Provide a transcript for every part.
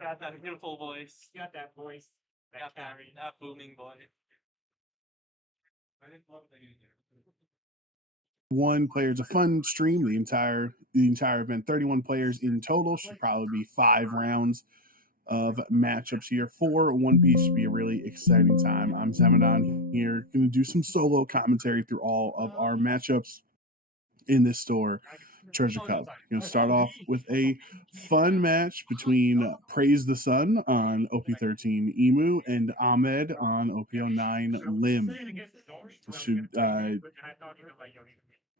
Got that beautiful voice. Got that voice. Got that booming voice. One player. It's a fun stream. The entire event. 31 players in total. Should probably be 5 rounds of matchups here for One Piece. Should be a really exciting time. I'm Zemadon here, going to do some solo commentary through all of our matchups in this store. Treasure Cup. Going to start off with a fun match between Praise the Sun on OP13 Emu and Ahmed on OP09 Lim.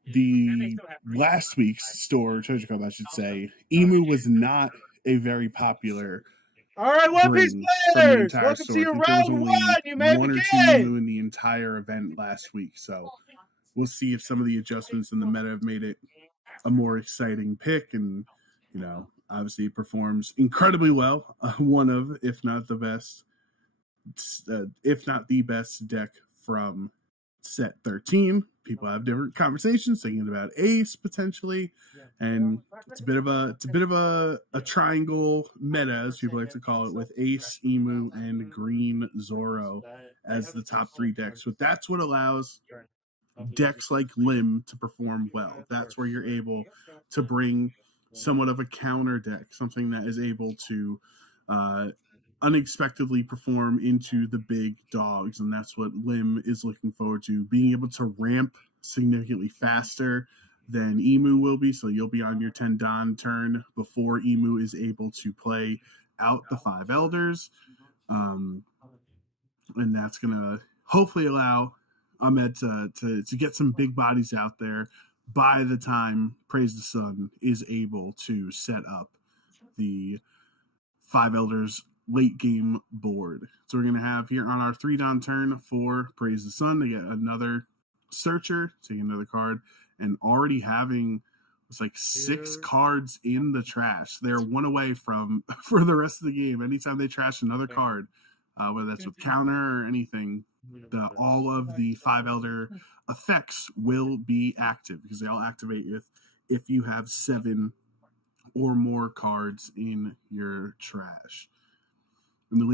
The last week's store Treasure Cup, I should say, Emu was not a very popular. All right, One Piece players, welcome to your round one. You may one begin. or two Emu in the entire event last week, so we'll see if some of the adjustments in the meta have made it a more exciting pick, and obviously it performs incredibly well. One of, if not the best deck from set 13. People have different conversations thinking about Ace potentially, and it's a bit of a triangle meta, as people like to call it, with Ace, Emu, and Green Zoro as the top 3 decks. But that's what allows decks like Lim to perform well. That's where you're able to bring somewhat of a counter deck, something that is able to unexpectedly perform into the big dogs, and that's what Lim is looking forward to, being able to ramp significantly faster than Emu will be. So you'll be on your 10 Don turn before Emu is able to play out the 5 Elders, and that's gonna hopefully allow Ahmed to get some big bodies out there by the time Praise the Sun is able to set up the 5 Elders late game board. So we're going to have here on our 3 Don turn for Praise the Sun to get another Searcher, take another card, and already having it's like 6 cards in the trash. They're 1 away from for the rest of the game. Anytime they trash another card, whether that's with counter or anything, all of the 5 Elder effects will be active because they all activate if you have 7 or more cards in your trash. And the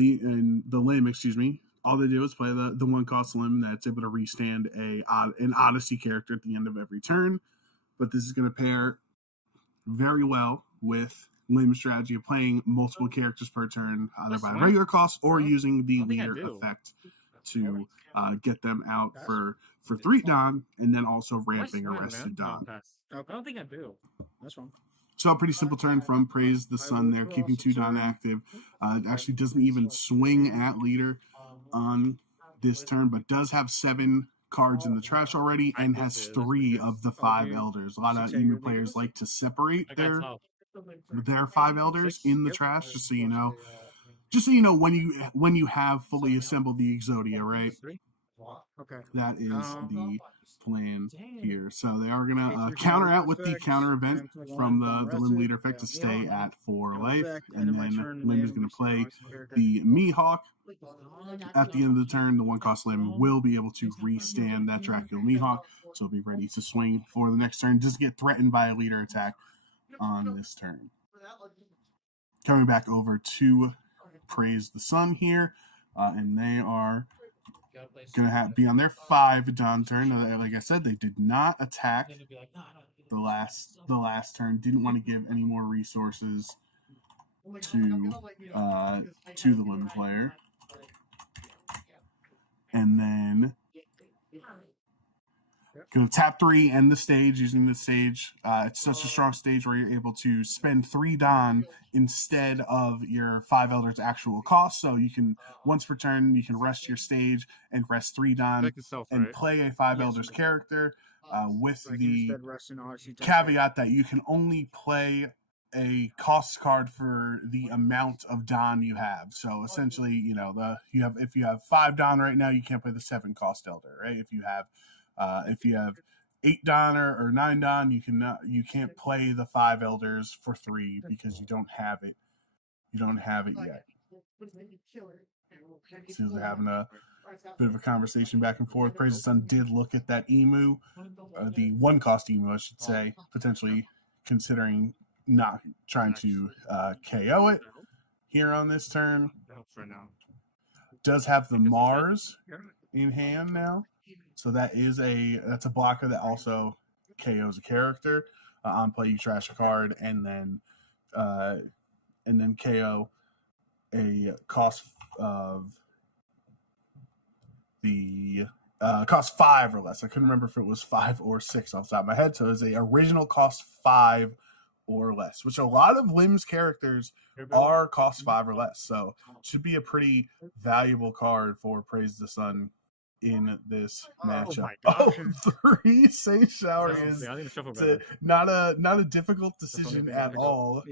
Lim, all they do is play the 1-cost Lim that's able to restand an Odyssey character at the end of every turn. But this is going to pair very well with Lim's strategy of playing multiple characters per turn, either by regular cost or using the leader effect to get them out for 3 Don, and then also ramping a rested Don. I don't think I do. That's wrong. So a pretty simple turn from Praise the Sun there, keeping 2 Don active. It actually doesn't even swing at leader on this turn, but does have 7 cards in the trash already and has 3 of the 5 Elders. A lot of Emu players like to separate their 5 Elders in the trash, just so you know. Just so you know when you have fully assembled the Exodia, right? Okay. That is the plan here. So they are going to counter out with the counter event from the Lim leader effect to stay at 4 life. And then Lim is going to play the Mihawk. At the end of the turn, the 1-cost Lim will be able to restand that Dracula Mihawk. So it'll be ready to swing for the next turn. Doesn't get threatened by a leader attack on this turn. Coming back over to Praise the Sun here. And they are going to be on their 5 Don turn. Like I said, they did not attack the last turn. Didn't want to give any more resources to the Lim player. And then going to tap 3, end the stage using the stage. It's such a strong stage where you're able to spend 3 Don instead of your 5 Elders actual cost. So you can, once per turn, you can rest your stage and rest 3 Don and play a 5 Elders character with the caveat that you can only play a cost card for the amount of Don you have. So essentially, if you have 5 Don right now, you can't play the 7 cost Elder, right? If you have 8 Don or 9 Don, you can't play the 5 Elders for 3 because you don't have it. You don't have it yet. Seems they're having a bit of a conversation back and forth. Praise the Sun did look at that emu, the one cost emu, I should say, potentially considering not trying to KO it here on this turn. Does have the Mars in hand now, so that's a blocker that also KOs a character. On play, you trash a card, and then KO a cost of the cost 5 or less. I couldn't remember if it was 5 or 6 off the top of my head. So it's a original cost 5 or less, which a lot of Lim's characters are cost 5 or less. So should be a pretty valuable card for Praise the Sun in this matchup. 3 Safe Shower is not a difficult decision at all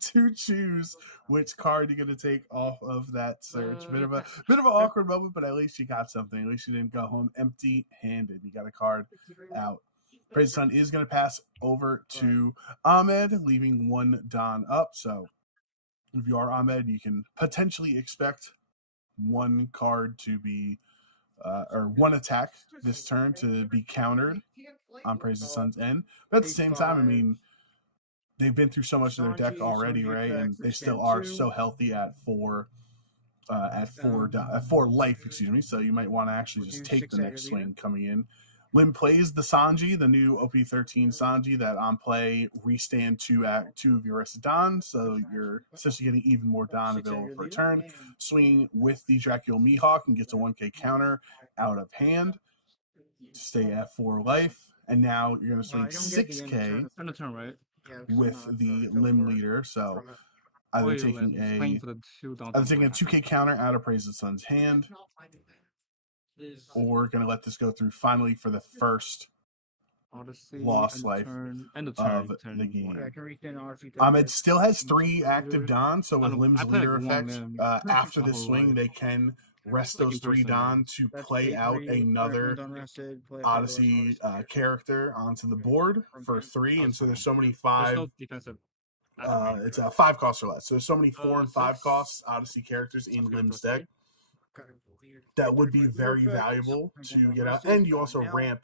to choose which card you're going to take off of that search. Bit of an awkward moment, but at least you got something. At least you didn't go home empty-handed. You got a card out. Praise the Sun is going to pass over to Ahmed, leaving 1 Don up. So if you are Ahmed, you can potentially expect 1 card to be or 1 attack this turn to be countered on Praise the Sun's end. But at the same time, I mean, they've been through so much of their deck already, right? And they still are so healthy at 4 life, excuse me. So you might want to actually just take the next swing coming in. Lim plays the Sanji, the new OP13 Sanji that on play restand 2 of your rested Don, so you're essentially getting even more Don available per turn. Swinging with the Dracula Mihawk and gets a 1k counter out of hand to stay at 4 life. And now you're going to swing 6k with the Lim leader, so either taking a 2k counter out of Praise the Sun's hand, or going to let this go through finally for the first lost life of the game. Ahmed still has 3 active Don, so with Lim's leader effect, after this swing, they can rest those 3 Don to play out another Odyssey character onto the board for 3, and so there's so many 5. It's a 5 cost or less. So there's so many 4 and 5 costs Odyssey characters in Lim's deck that would be very valuable to get out, and you also ramp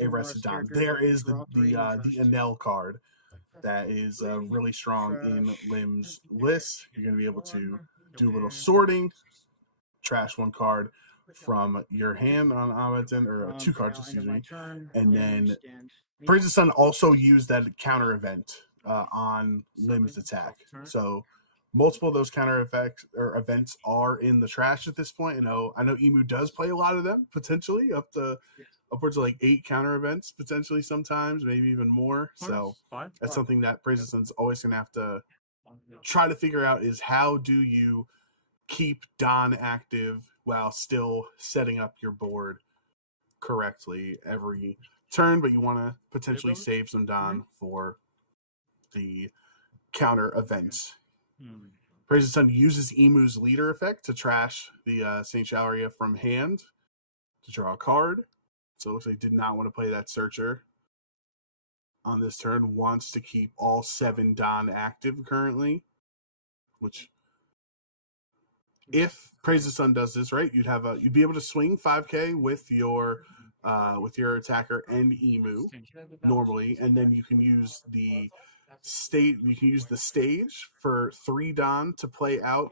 a rested Don. There is the Enel card that is really strong in Lim's list. You're going to be able to do a little sorting, trash 1 card from your hand on Ahmed's end, or 2 cards, excuse me, and then Praise the Sun also used that counter event on Lim's attack. So multiple of those counter effects or events are in the trash at this point. I know Emu does play a lot of them, potentially upwards of like 8 counter events, potentially sometimes, maybe even more. So that's something that Praise the Sun's always going to have to try to figure out, is how do you keep Don active while still setting up your board correctly every turn, but you want to potentially save some Don for the counter events. Praise the Sun uses Emu's leader effect to trash the St. Shalaria from hand to draw a card. So it looks like did not want to play that Searcher on this turn. Wants to keep all 7 Don active currently, which, if Praise the Sun does this right, you'd be able to swing 5k with your attacker and Emu normally, and then you can use the stage for 3 Don to play out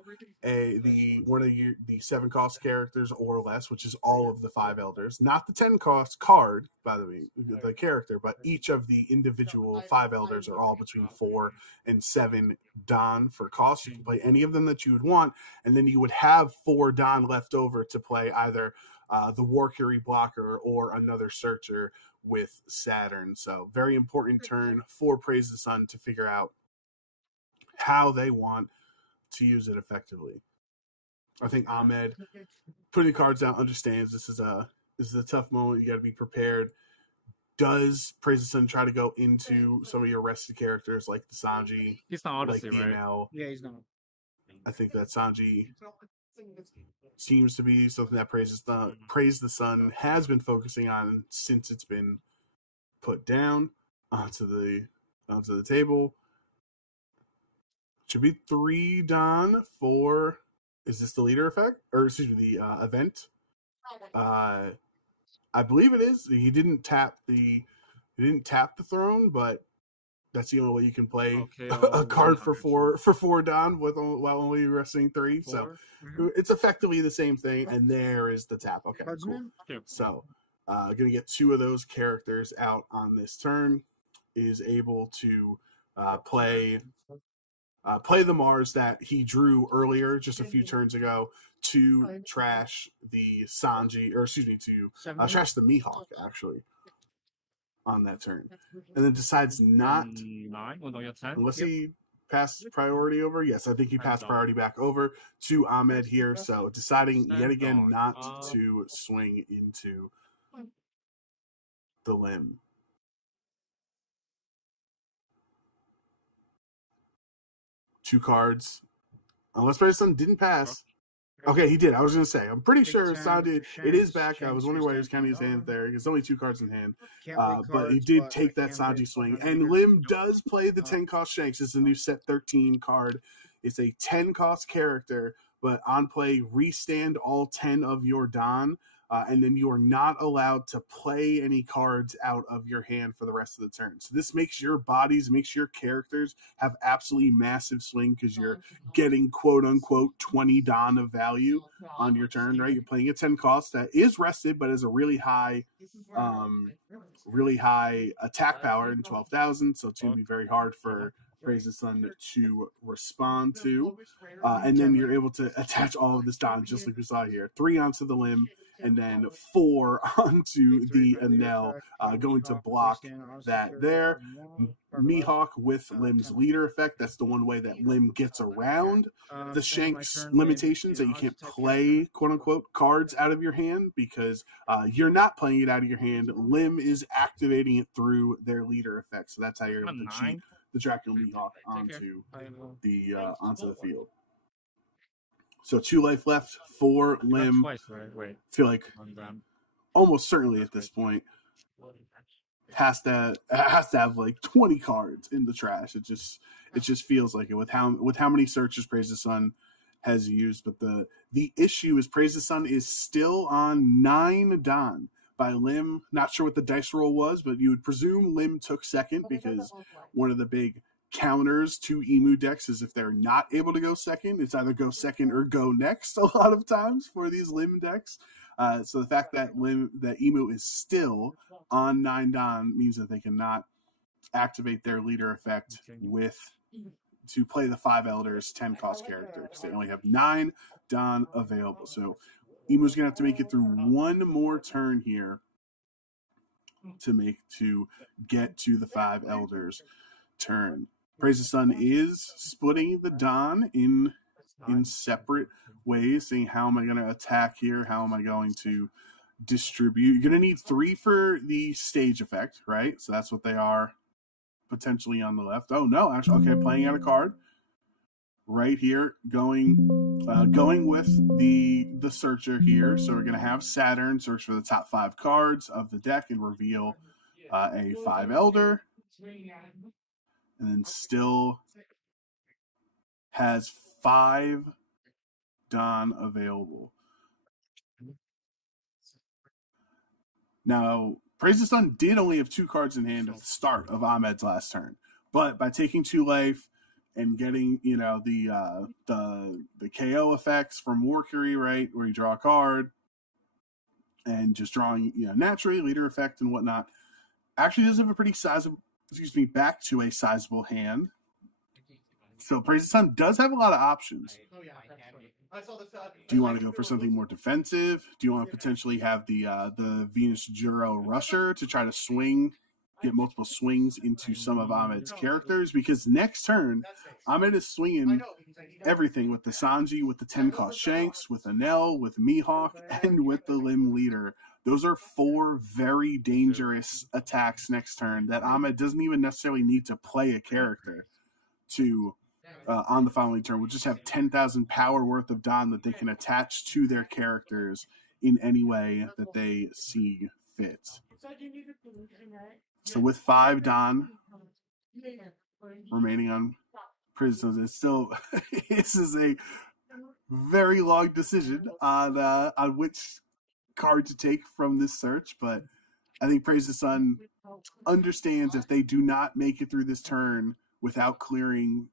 one of the 7 cost characters or less, which is all of the 5 elders, not the 10 cost card, by the way, the character, but each of the individual 5 elders are all between 4 and 7 Don for cost. You can play any of them that you would want, and then you would have 4 Don left over to play either the Warcury blocker or another Searcher with Saturn. So very important turn for Praise the Sun to figure out how they want to use it effectively. I think Ahmed, putting cards out, understands this is a tough moment. You got to be prepared. Does Praise the Sun try to go into some of your rested characters like the Sanji? He's not Odyssey, like right? NL? Yeah, he's not. I think that Sanji seems to be something that Praise the Sun has been focusing on since it's been put down onto the table. Should be 3 Don for. Is this the leader effect? Or excuse me, the event? I believe it is. He didn't tap the throne, but that's the only way you can play a card for four Don while only resting 3. So it's effectively the same thing. And there is the tap. Okay, cool. So gonna get 2 of those characters out on this turn. Is able to play the Mars that he drew earlier, just a few turns ago, to trash the Sanji, or excuse me, to trash the Mihawk, actually, on that turn. And then decides not, unless he passed priority over. Yes, I think he passed priority back over to Ahmed here. So deciding yet again not to swing into the limb. Two cards. Unless Person didn't pass. Okay, he did. I was going to say. I'm pretty sure Sanji, it is back. I was wondering why he was counting his hands there. There's only 2 cards in hand. But he did take that Sanji swing. And Lim does play the 10-cost Shanks. It's a new set 13 card. It's a 10-cost character, but on play, restand all 10 of your Don. And then you are not allowed to play any cards out of your hand for the rest of the turn. So this makes your characters have absolutely massive swing because you're getting quote-unquote 20 Don of value on your turn, right? You're playing a 10 cost that is rested, but is a really high attack power in 12,000. So it's going to be very hard for Praise the Sun to respond to. And then you're able to attach all of this Don, just like we saw here. 3 onto the limb, and then 4 onto the Enel, going to block that there. Mihawk with Lim's leader effect. That's the one way that Lim gets around the Shanks limitations, that you can't play, quote-unquote, cards out of your hand because you're not playing it out of your hand. Lim is activating it through their leader effect. So that's how you're able to cheat the Dracula Mihawk onto the field. So 2 life left for Lim. I feel like almost certainly at this point has to have like 20 cards in the trash. It just feels like it with how many searches Praise the Sun has used. But the issue is Praise the Sun is still on 9 Don by Lim. Not sure what the dice roll was, but you would presume Lim took second because one of the big counters to Emu decks is if they're not able to go second, it's either go second or go next a lot of times for these Lim decks. So the fact that Emu is still on 9 Don means that they cannot activate their leader effect to play the 5 Elders 10 cost character because they only have 9 Don available. So Emu's gonna have to make it through one more turn here to get to the 5 Elders turn. Praise the Sun is splitting the Don in separate ways, saying how am I going to attack here? How am I going to distribute? You're going to need 3 for the stage effect, right? So that's what they are potentially on the left. Oh, no, actually, okay, playing out a card right here, going with the searcher here. So we're going to have Saturn search for the top 5 cards of the deck and reveal a 5 Elder. And then still has 5 Don available. Now, Praise the Sun did only have 2 cards in hand at the start of Ahmed's last turn. But by taking 2 life and getting, the KO effects from Mercury, right, where you draw a card and just drawing, naturally, leader effect and whatnot, actually does have a pretty sizable, back to a sizable hand. So Praise the Sun does have a lot of options. Do you want to go for something more defensive? Do you want to potentially have the Venus Juro Rusher to try to get multiple swings into some of Ahmed's characters? Because next turn, Ahmed is swinging everything with the Sanji, with the 10 cost Shanks, with Enel, with Mihawk, and with the Lim leader. Those are 4 very dangerous attacks next turn that Ahmed doesn't even necessarily need to play a character to on the following turn. We'll just have 10,000 power worth of Don that they can attach to their characters in any way that they see fit. So with 5 Don remaining on Praise the Sun. It's still this is a very long decision on which card to take from this search, but I think Praise the Sun understands if they do not make it through this turn without clearing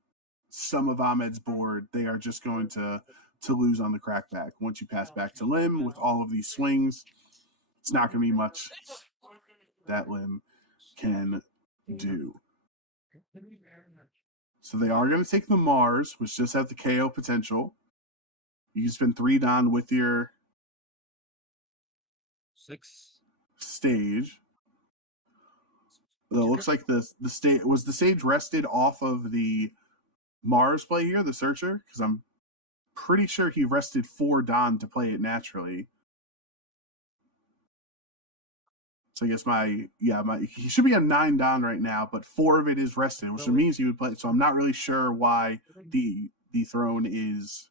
some of Ahmed's board, they are just going to lose on the crackback. Once you pass back to Lim with all of these swings, it's not going to be much that Lim can do. So they are going to take the Mars, which just has the KO potential. You can spend 3 Don with your 6 stage. Though it looks like the stage rested off of the Mars play here, the Searcher, because I'm pretty sure he rested 4 Don to play it naturally. So I guess he should be on 9 Don right now, but 4 of it is rested, which means he would play. So I'm not really sure why the throne is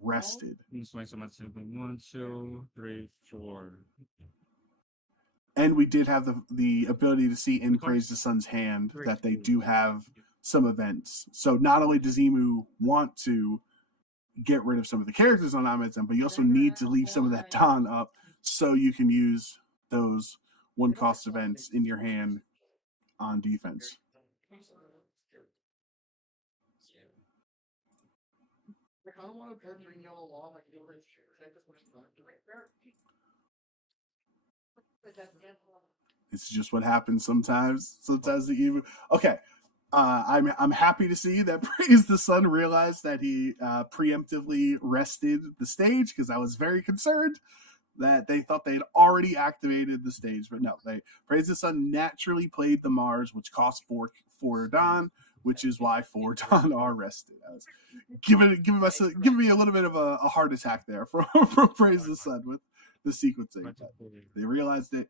rested. 1, 2, 3, 4. And we did have the ability to see in Praise the Sun's hand that they do have some events. So not only does Emu want to get rid of some of the characters on Ahmed's end, but you also need to leave some of that Don up so you can use those 1-cost events in your hand on defense. It's just what happens sometimes. Sometimes the Emu. Okay. I'm happy to see that Praise the Sun realized that he preemptively rested the stage, because I was very concerned that they thought they had already activated the stage, but no, Praise the Sun naturally played the Mars, which cost 4 Don, which is why 4 Don are rested. I was giving me a little bit of a heart attack there from Praise the Sun with the sequencing. But they realized it.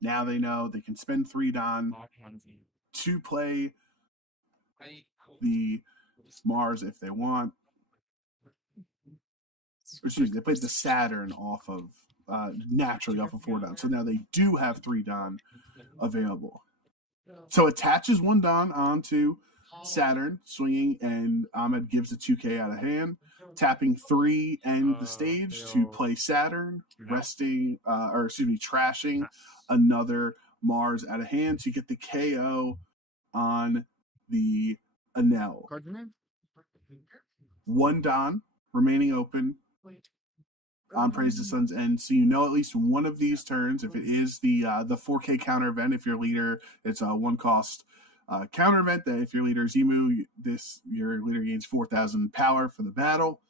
Now they know they can spend 3 Don to play the Mars if they want. Excuse me, they played the Saturn off of naturally off of 4 Don. So now they do have 3 Don available. So attaches 1 Don onto Saturn, swinging, and Ahmed gives a 2K out of hand. Tapping 3 end the stage to play Saturn, trashing another Mars out of hand to get the KO on the Enel. 1 Don remaining open on Praise the Sun's end, so you know at least one of these turns, if it is the 4K counter event, if your leader, it's a 1-cost counter event, that if your leader is Emu, your leader gains 4,000 power for the battle.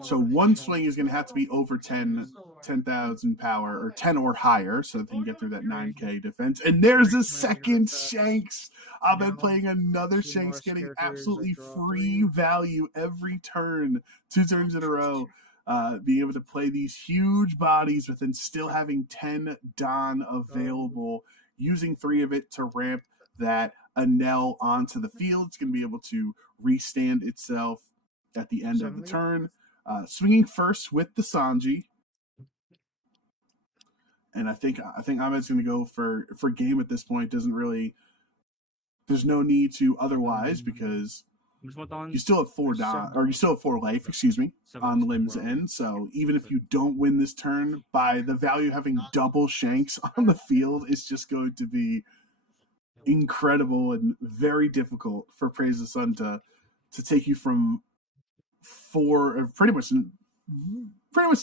So 1 swing is going to have to be over 10,000 power, or 10 or higher, so they can get through that 9K defense. And there's a second Shanks. I've been playing another Shanks, getting absolutely free value every turn, 2 turns in a row. Being able to play these huge bodies within still having 10 Don available, using 3 of it to ramp that Enel onto the field. It's going to be able to restand itself at the end of the turn. Swinging first with the Sanji. And I think Ahmed's going to go for game at this point. There's no need to otherwise, because you still have 4 Don, or you still have 4 life, on Lim's end. So even if you don't win this turn, by the value of having double Shanks on the field, it's just going to be incredible and very difficult for Praise the Sun to take you from 4, pretty much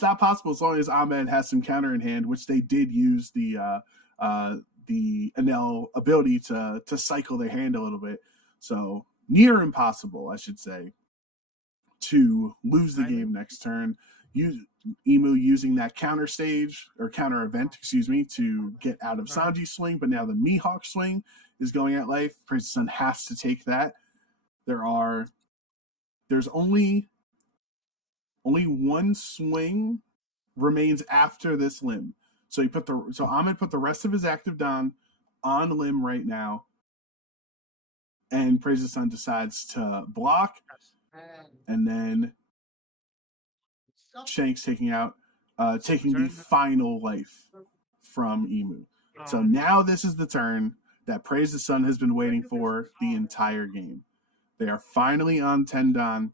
not possible, as long as Ahmed has some counter in hand, which they did use the Enel ability to cycle their hand a little bit. So near impossible, I should say, to lose the game next turn. Emu using that counter stage, or counter event, to get out of Sanji's swing, but now the Mihawk swing is going at life. Praise the Sun has to take that. There's only 1 swing remains after this Lim. So Ahmed put the rest of his active Don on Lim right now, and Praise the Sun decides to block, and then Shanks taking the final life from Emu. So now this is the turn that Praise the Sun has been waiting for the entire game. They are finally on 10 Dan.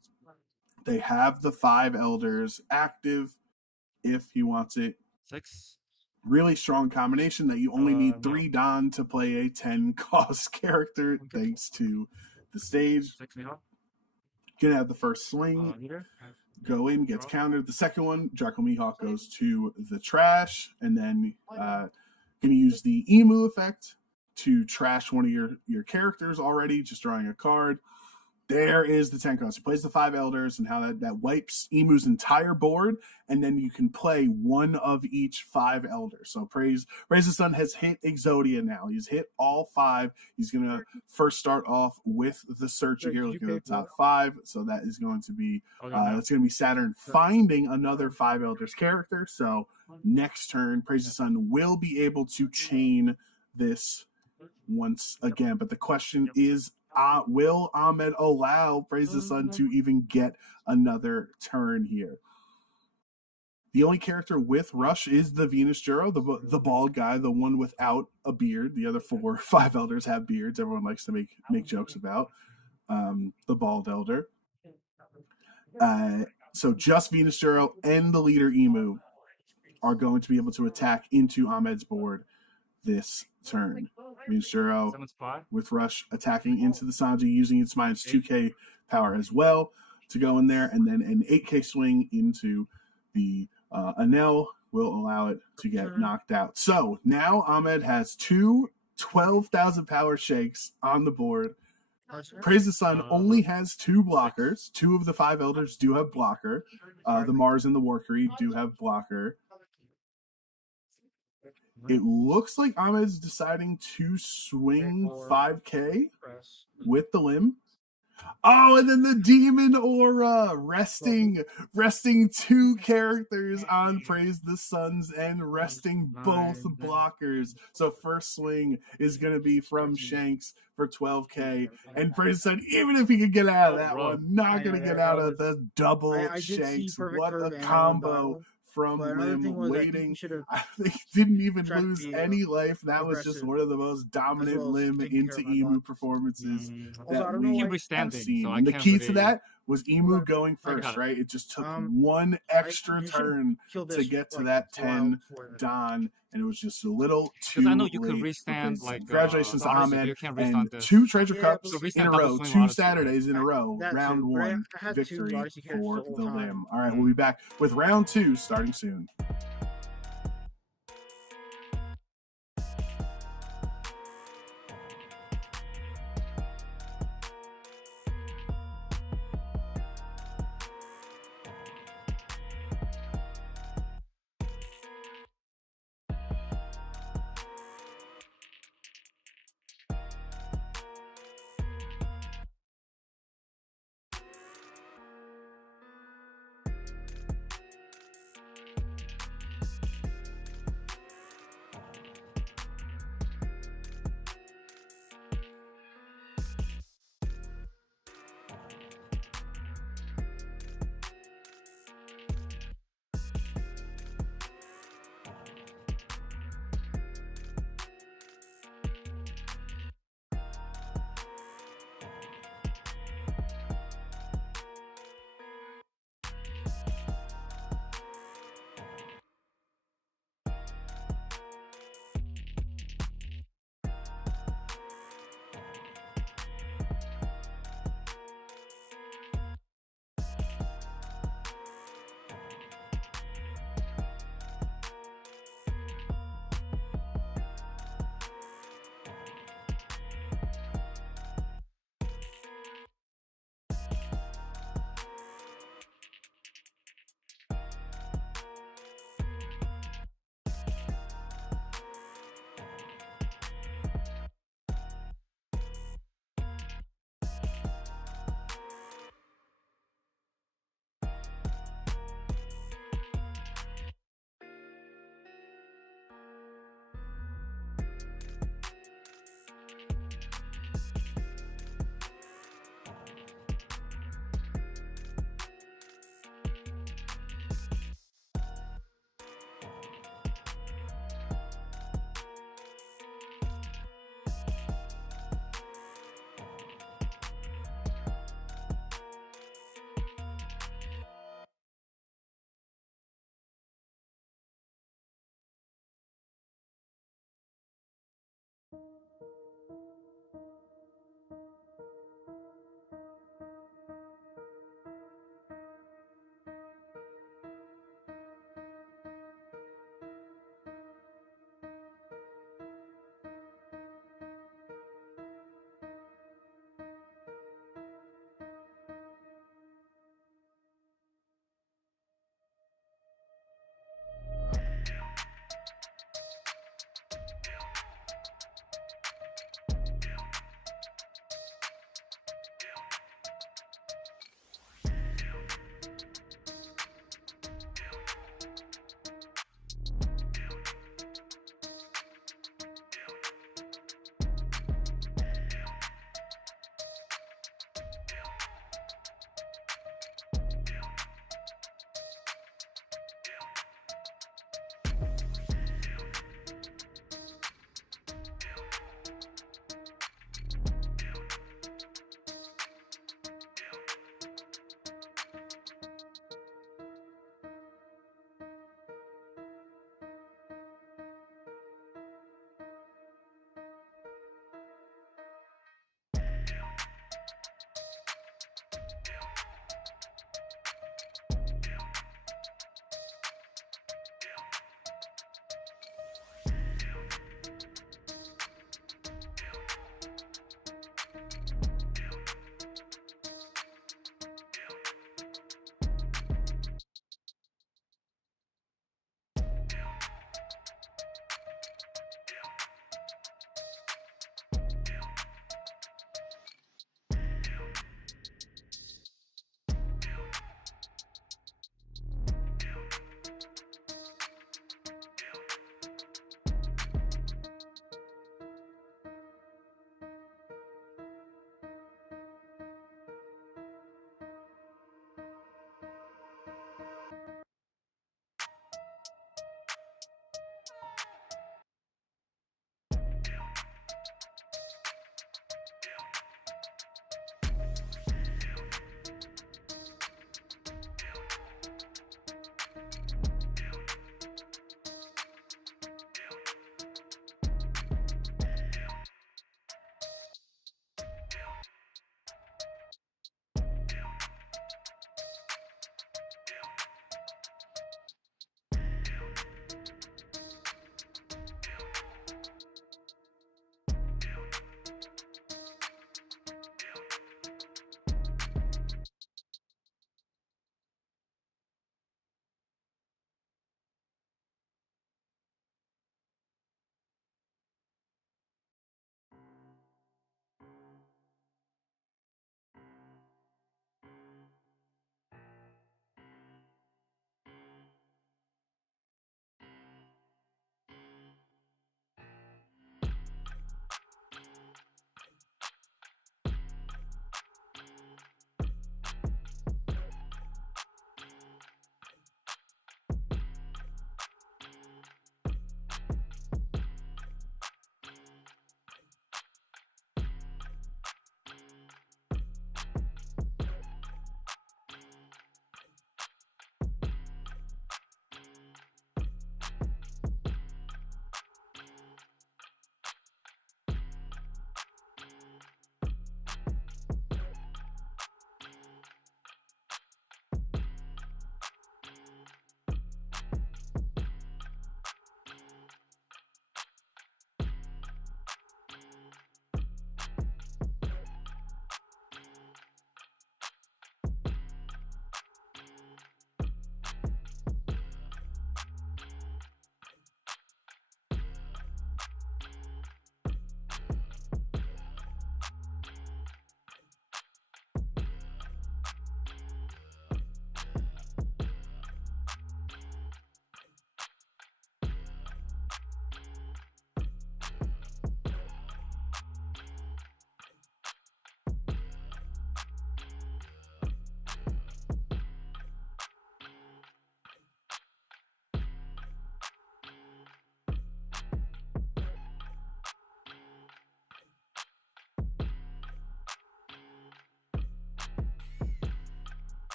They have the 5 Elders active if he wants it. 6. Really strong combination that you only need 3 Dan to play a 10 cost character thanks to the stage. 6 Mihawk. Gonna have the first swing. Go in, gets countered. The second one, Draco Mihawk goes to the trash, and then gonna use the Emu effect to trash one of your characters already, just drawing a card. There is the 10 cost. He plays the 5 Elders and how that wipes Emu's entire board, and then you can play one of each 5 Elders. So Praise the Sun has hit Exodia now. He's hit all 5. He's going to first start off with the Searcher here, looking at the top 5. So that is going to be Saturn finding another 5 Elders character. So next turn, Praise the Sun will be able to chain this once again. But the question is, will Ahmed allow Praise the Sun to even get another turn here? The only character with Rush is the Venus Juro, the bald guy, the one without a beard. The other 5 Elders have beards. Everyone likes to make jokes about the bald Elder. So just Venus Juro and the leader Emu are going to be able to attack into Ahmed's board this turn. Venus Juro with Rush attacking into the Sanji, using its minus 2k power as well to go in there, and then an 8k swing into the Anel will allow it to get knocked out. So now Ahmed has 2 12,000 power shakes on the board. Praise the Sun only has 2 blockers. 2 of the 5 Elders do have blocker. The Mars and the Warkery do have blocker. It looks like Ahmed's deciding to swing 5k with the limb. Oh, and then the Demon Aura resting 2 characters on Praise the Sun's and resting both blockers. So first swing is going to be from Shanks for 12k. And Praise the Sun, even if he could get out of that one, not going to get out of the double Shanks. What a combo from Lim waiting. I think didn't even lose any life. That was just one of the most dominant Lim into Emu performances that we have seen. And the key to that was Emu going first, right? It just took one extra turn to get to that 10 Dan, and it was just a little too I know you late. could restand Congratulations to Ahmed, and this. 2 Treasure Cups So in a row, 2 Saturdays in a row, round 1 victory for the Lim. All right, we'll be back with round 2 starting soon.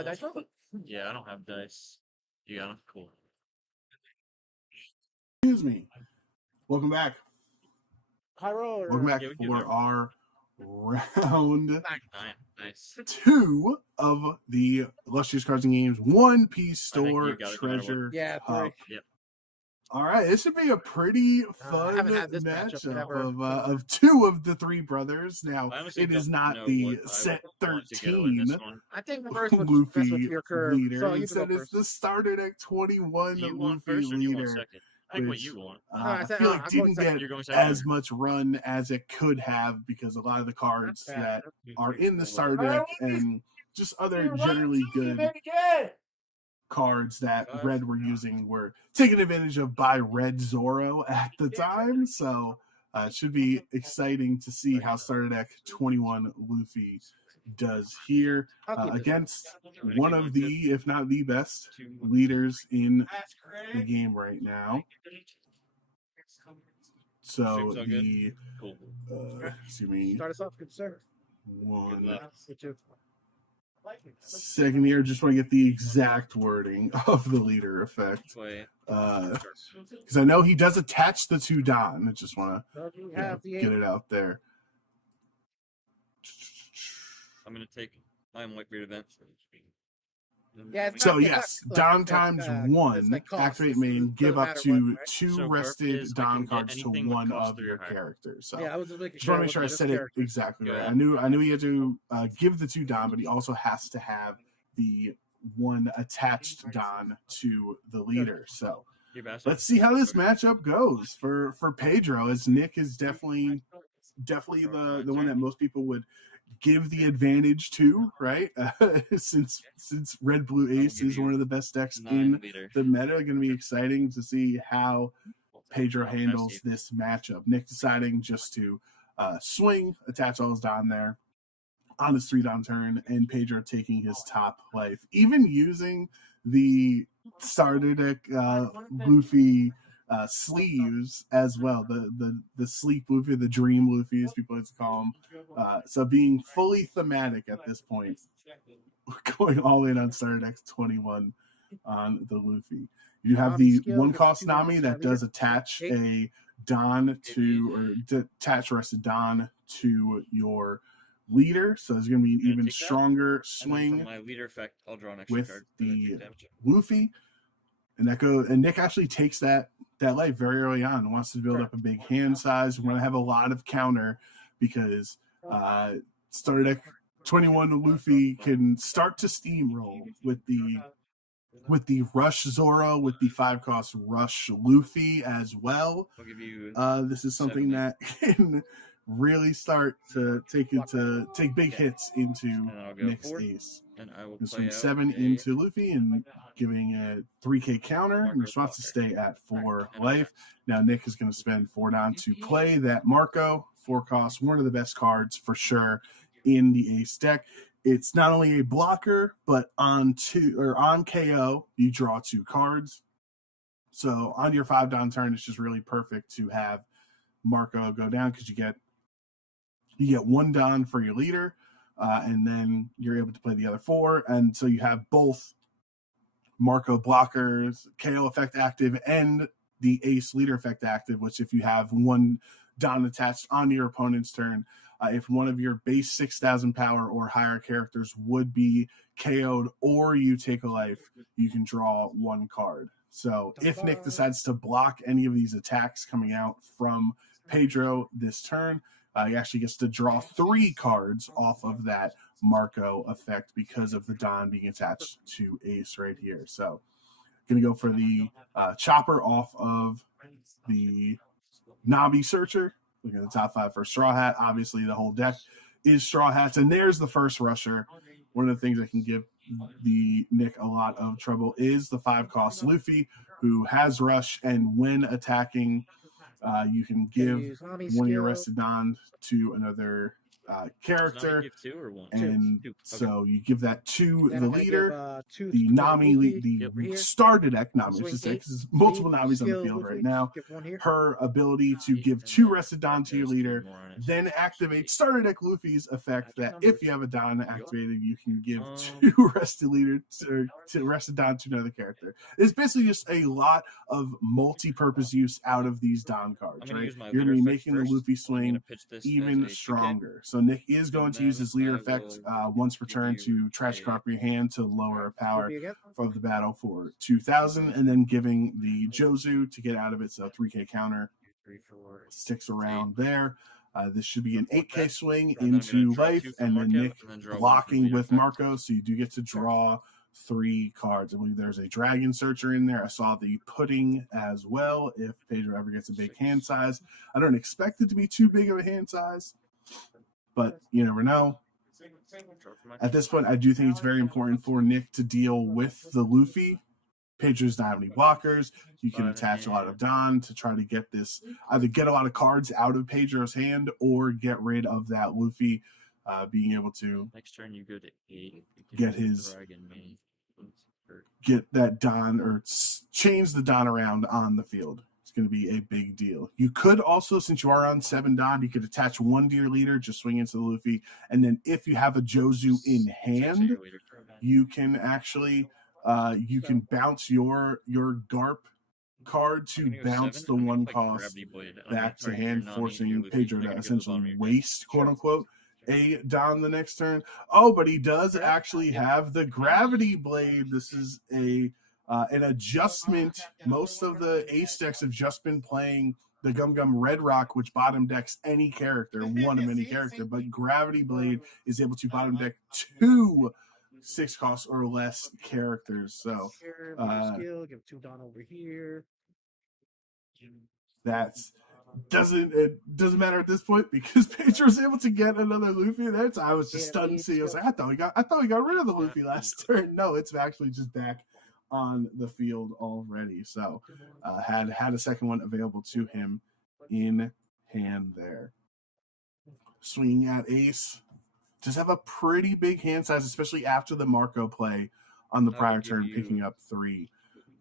Dice roll? Yeah, I don't have dice. You got them? Cool. Excuse me. Welcome back. High roll. Welcome back Yeah, we can for do our round Nice. 2 of the Illustrious Cards and Games One Piece I think Store you got it no matter what. Treasure Yeah, Cup. 3. Yep. All right, this should be a pretty I fun haven't had this matchup matchup ever. of 2 of the 3 brothers. Now, I honestly it is don't not know the what I set would want to get in this 13 one. I think the first one's best with Luffy your curve. leader. So you can Instead, go it's first. the starter deck 21 Do you want Luffy first or do you want leader. second? I think what Which, you want. I said- feel like I'm going didn't second. get You're going second. as much run as it could have because a lot of the cards Not bad. that are in the starter deck and just other generally good cards that Red were using were taken advantage of by Red Zoro at the time. So it should be exciting to see how starter deck 21 Luffy does here against one of the, if not the best leaders in the game right now. So the excuse me, Start us off, good sir. one Get you. second here. Just want to get the exact wording of the leader effect. Because I know he does attach the 2 Don. I just want to get it out there. I'm going to take my White Beard event. Yeah, it's So not- yes, it's not Don like times it's 1, like cost. activate main, give Doesn't up matter to what, right? 2 So rested is I Don can get cards to anything with 1 cost of 3 or your higher. characters. So Yeah, I was just making just want to make sure sure I said it exactly Go right. ahead. I knew he had to give the 2 Don, but he also has to have the 1 attached Don to the leader. So Your bastard. let's see how this matchup goes for Pedro, as Nick is definitely the one that most people would give the advantage to, right? Since Red Blue Ace is one of the best decks in the meta. Going to be exciting to see how Pedro handles this matchup. Nick deciding just to swing, attach all his Don there on his 3 Don turn, and Pedro taking his top life, even using the starter deck Luffy sleeves as well, the sleep Luffy, the dream Luffy as people like to call him. So being fully thematic at this point, going all in on starter deck 21 on the Luffy. You have the 1 cost Nami that does attach a Don to, or attach rested Don to your leader, so there's going to be an even stronger swing my leader effect, I'll draw an extra with card the Luffy, and Nick actually takes that life very early on and wants to build up a big hand size. We're going to have a lot of counter because starter deck 21 Luffy can start to steamroll with the Rush Zoro, with the 5 cost Rush Luffy as well. I'll give you This is something that can really start to take big hits into Nick's ace. and I will Swing play 7 into Luffy and giving a 3K counter, and just wants to stay at 4 life. Now Nick is going to spend 4 Don to play that Marco. 4 costs, one of the best cards for sure in the ace deck. It's not only a blocker, but on KO, you draw 2 cards. So on your 5 Don turn, it's just really perfect to have Marco go down because you get 1 Don for your leader, and then you're able to play the other 4. And so you have both Marco blockers, KO effect active, and the ace leader effect active, which if you have 1 Don attached on your opponent's turn, if one of your base 6,000 power or higher characters would be KO'd or you take a life, you can draw 1 card. So if Nick decides to block any of these attacks coming out from Pedro this turn, he actually gets to draw 3 cards off of that Marco effect because of the Don being attached to ace right here. So going to go for the chopper off of the Nabi Searcher. Look at the top 5 for Straw Hat. Obviously, the whole deck is Straw Hats. And there's the first rusher. One of the things that can give the Nick a lot of trouble is the 5 cost Luffy, who has rush. And when attacking, you can give one of your rested Don to another character. Give 2 or 1? And Two. Okay. so you give that to Then the I'm gonna leader. give, 2 The to Nami, Luffy, over the here. starter deck Nami, I Swing should say, eight, because there's multiple eight, Namis on the skill field Luffy, right now. give 1 here. Her ability to give 2 rested Don to your leader, then activate starter deck Luffy's effect that if you have a Don activated, you can give 2 rested leader to rested Don to another character. It's basically just a lot of multi-purpose use out of these Don cards, right? You're going to be making the Luffy swing even stronger. So Nick is going to use his leader effect once per turn to trash a card from your hand to lower a power of the battle for 2,000, and then giving the Jozu to get out of it, so 3K counter sticks around there. This should be an 8K swing into life, and then Nick blocking with Marco, so you do get to draw 3 cards. I believe there's a Dragon Searcher in there. I saw the Pudding as well, if Pedro ever gets a big hand size. I don't expect it to be too big of a hand size, but you never know. At this point, I do think it's very important for Nick to deal with the Luffy. Pedro does not have any blockers. You can attach a lot of Don to try to get this, either get a lot of cards out of Pedro's hand or get rid of that Luffy, being able to next turn you go to 8. Get his get that Don or change the Don around on the field. It's going to be a big deal. You could also, since you are on 7 Don, you could attach 1 to your leader, just swing into the Luffy, and then if you have a Jozu in hand, you can actually you can bounce your Garp card to bounce the 1 cost back to hand, forcing Pedro to essentially waste, quote unquote, a Don the next turn. Oh, but he does actually have the Gravity Blade. This is an adjustment. Most of the Ace decks have just been playing the Gum Gum Red Rock, which bottom decks any character, one of any character, but Gravity Blade is able to bottom deck 2 6 cost or less characters. So Skill, give 2 Don over here. That's it doesn't matter at this point because Pedro's able to get another Luffy. That's I was just stunned to see. I was like, I thought we got rid of the Luffy last turn. No, it's actually just back on the field already. So had a second one available to him in hand there. Swinging at ace. Just have a pretty big hand size, especially after the Marco play on the prior turn, picking up 3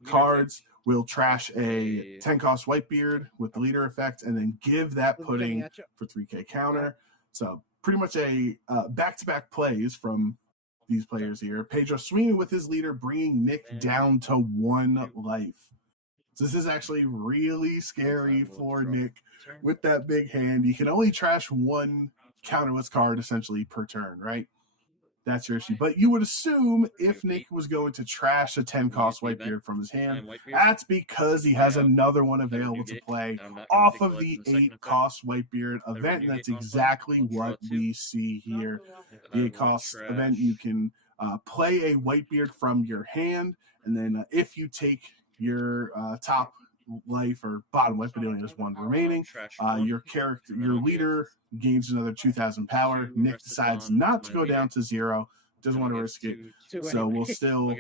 cards. Will trash a 10 cost Whitebeard with the leader effect, and then give that Pudding for 3K counter. So pretty much a back-to-back plays from these players here. Pedro swinging with his leader, bringing Nick down to 1 life. So this is actually really scary for Nick with that big hand. You can only trash 1 counterless card essentially per turn, right? That's your issue. But you would assume if Nick was going to trash a 10 cost Whitebeard from his hand, that's because he has another one available to play off of the 8 cost Whitebeard event. And that's exactly what we see here. The 8 cost event, you can play a Whitebeard from your hand, and then if you take your top life or bottom life, but only has 1 remaining, your leader gains anher 2,000 power. Nick decides not to go down to 0, doesn't want to risk it, so we'll still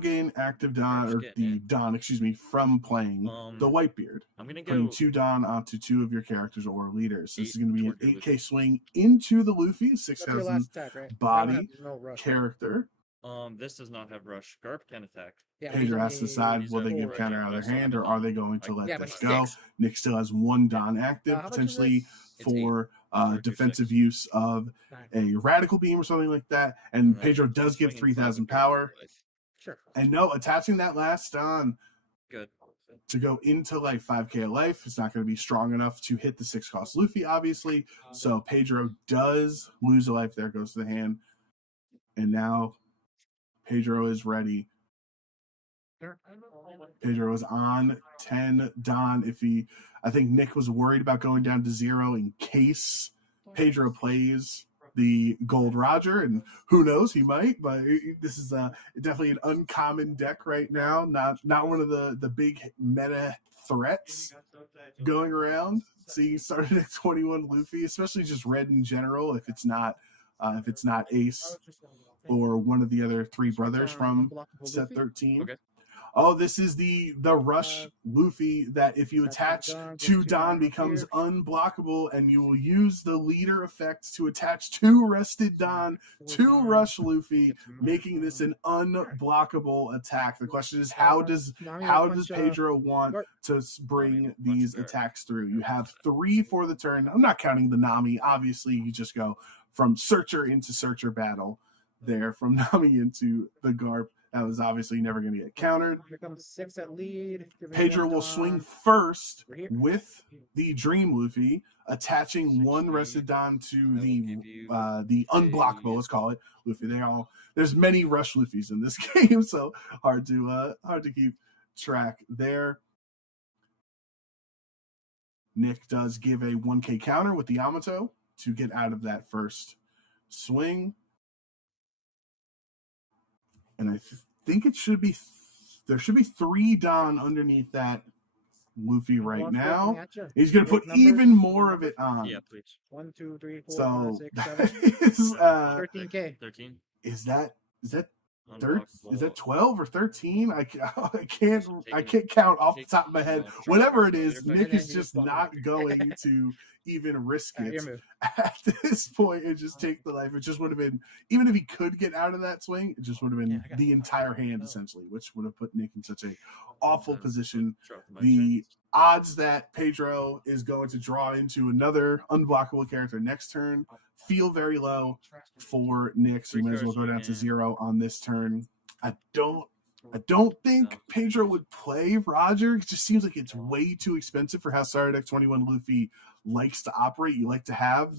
gain active Don, or the Don, from playing the Whitebeard. Putting 2 Don onto 2 of your characters or leaders. So this is going to be an 8K swing into the Luffy, 6,000 body character. This does not have rush. Garp can attack. Pedro has to decide, will they give counter out of their hand, or are they going to let this go? Nick still has 1 Don active, potentially for defensive use of a Radical Beam or something like that. And Pedro does give 3,000 power. Sure. And no, attaching that last Don to go into life, 5K of life, it's not going to be strong enough to hit the 6 cost Luffy, obviously. So Pedro does lose a life there, goes to the hand. And now Pedro is ready. Pedro is on 10 Don. I think Nick was worried about going down to 0 in case Pedro plays the Gold Roger, and who knows, he might. But this is definitely an uncommon deck right now. Not one of the big meta threats going around. Seeing started at 21 Luffy, especially just red in general. If it's not Ace or one of the other 3 brothers from set 13. Oh, this is the rush Luffy that if you attach to Don becomes unblockable, and you will use the leader effect to attach 2 rested Don to rush Luffy, making this an unblockable attack. The question is, how does Pedro want to bring these attacks through? You have 3 for the turn. I'm not counting the Nami. Obviously, you just go from Searcher into Searcher battle there, from Nami into the Garp. That was obviously never going to get countered. Here comes 6 at lead. Pedro will swing first with the Dream Luffy, attaching 1 rested Don to the unblockable, let's call it, Luffy. There's many rush Luffys in this game, so hard to keep track there. Nick does give a 1K counter with the Yamato to get out of that first swing. And I think there should be 3 Don underneath that Luffy right now. He's going to put even more of it on. Yeah, please. 1, 2, 3, 4, So 5, 6, 7. is 13K. 13. Is that Unblockable. 12 or 13? I can't count off the top of my head. Whatever it is, Nick is just not going to even risk it at this point and just take the life. It just would have been, even if he could get out of that swing, it just would have been the entire hand essentially, which would have put Nick in such a awful position. The odds that Pedro is going to draw into another unblockable character next turn feel very low for Nick, so you might as well go down to 0 on this turn. I don't think Pedro would play Roger. It just seems like it's way too expensive for how Star Deck 21 Luffy likes to operate. You like to have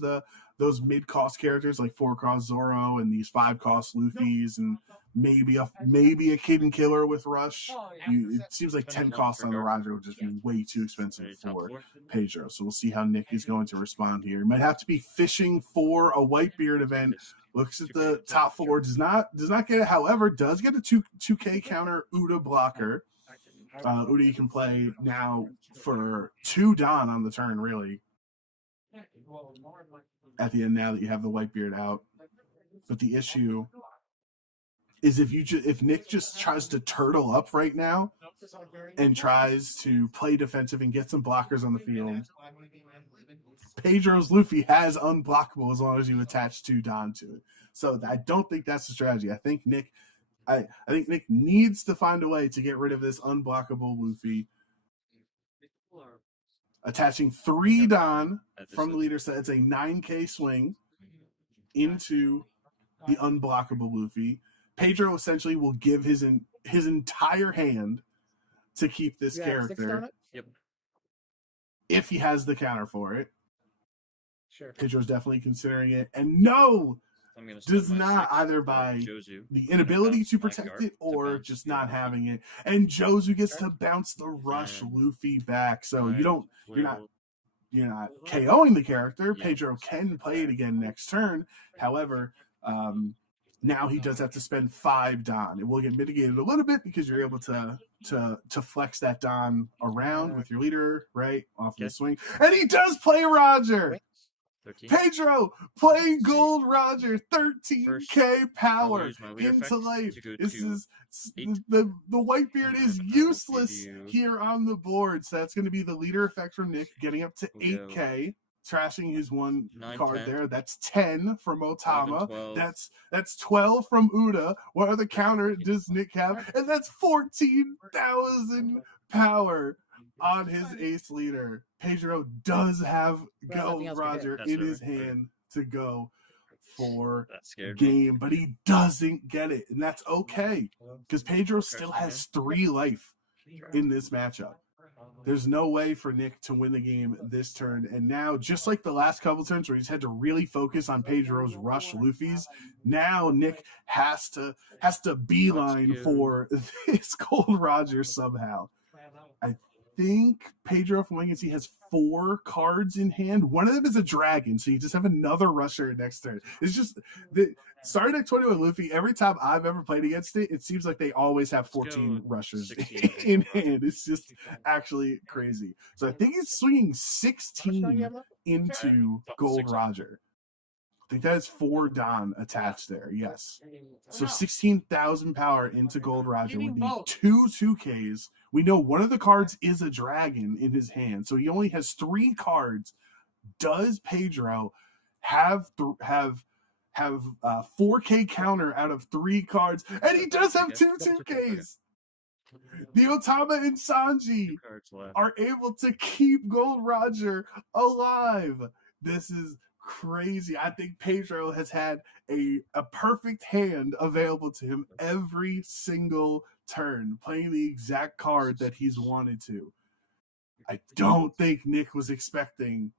those mid-cost characters like 4-cost Zoro and these 5-cost Luffys, and maybe a Kid Killer with Rush. It seems like 10 costs on the Roger would just be way too expensive for Pedro. So we'll see how Nick is going to respond here. He might have to be fishing for a Whitebeard event. Looks at the top 4, does not get it. However, does get a 2K counter Uda blocker. Uda you can play now for 2 Don on the turn, really. At the end, now that you have the Whitebeard out. But the issue is if Nick just tries to turtle up right now and tries to play defensive and get some blockers on the field, Pedro's Luffy has unblockable as long as you attach 2 Don to it. So I don't think that's the strategy. I think Nick needs to find a way to get rid of this unblockable Luffy. Attaching 3 Don from the leader set. It's a 9K swing into the unblockable Luffy. Pedro essentially will give his entire hand to keep this character. Yep. If he has the counter for it. Sure. Pedro's definitely considering it. And does not, either by the inability to protect it or just not having it. And Jozu gets to bounce the rush Luffy back. So you're not KOing the character. Pedro can play it again next turn. However, now he does have to spend 5 Don. It will get mitigated a little bit because you're able to flex that Don around with your leader, right? Off the swing. And he does play Roger. 13. Pedro playing Gold Roger, 13K power into life. This is the Whitebeard is useless here on the board. So that's going to be the leader effect from Nick, getting up to 8K, trashing his 1 card 10. There. That's 10 from Otama. 11, that's 12 from Uda. What other counter does Nick have? And that's 14,000 power on his ace leader. Pedro does have Gold Roger in his hand to go for game, but he doesn't get it, and that's okay because Pedro still has 3 life in this matchup. There's no way for Nick to win the game this turn, and now, just like the last couple turns where he's had to really focus on Pedro's rush Luffy's, now Nick has to beeline for this Gold Roger somehow. I think Pedro from what I can see has 4 cards in hand. One of them is a dragon, so you just have another rusher next turn. It's just the Star Deck 21 Luffy, every time I've ever played against it, it seems like they always have 14 rushers in hand. It's just actually crazy. So I think he's swinging 16 into Gold Roger. I think that has 4 Don attached there. Yes. So 16,000 power into Gold Roger. We need 2 2Ks. We know one of the cards is a dragon in his hand. So he only has 3 cards. Does Pedro have 4K counter out of 3 cards? And he does have 2 2Ks. The Otama and Sanji are able to keep Gold Roger alive. This is crazy. I think Pedro has had a perfect hand available to him every single turn, playing the exact card that he's wanted to. I don't think Nick was expecting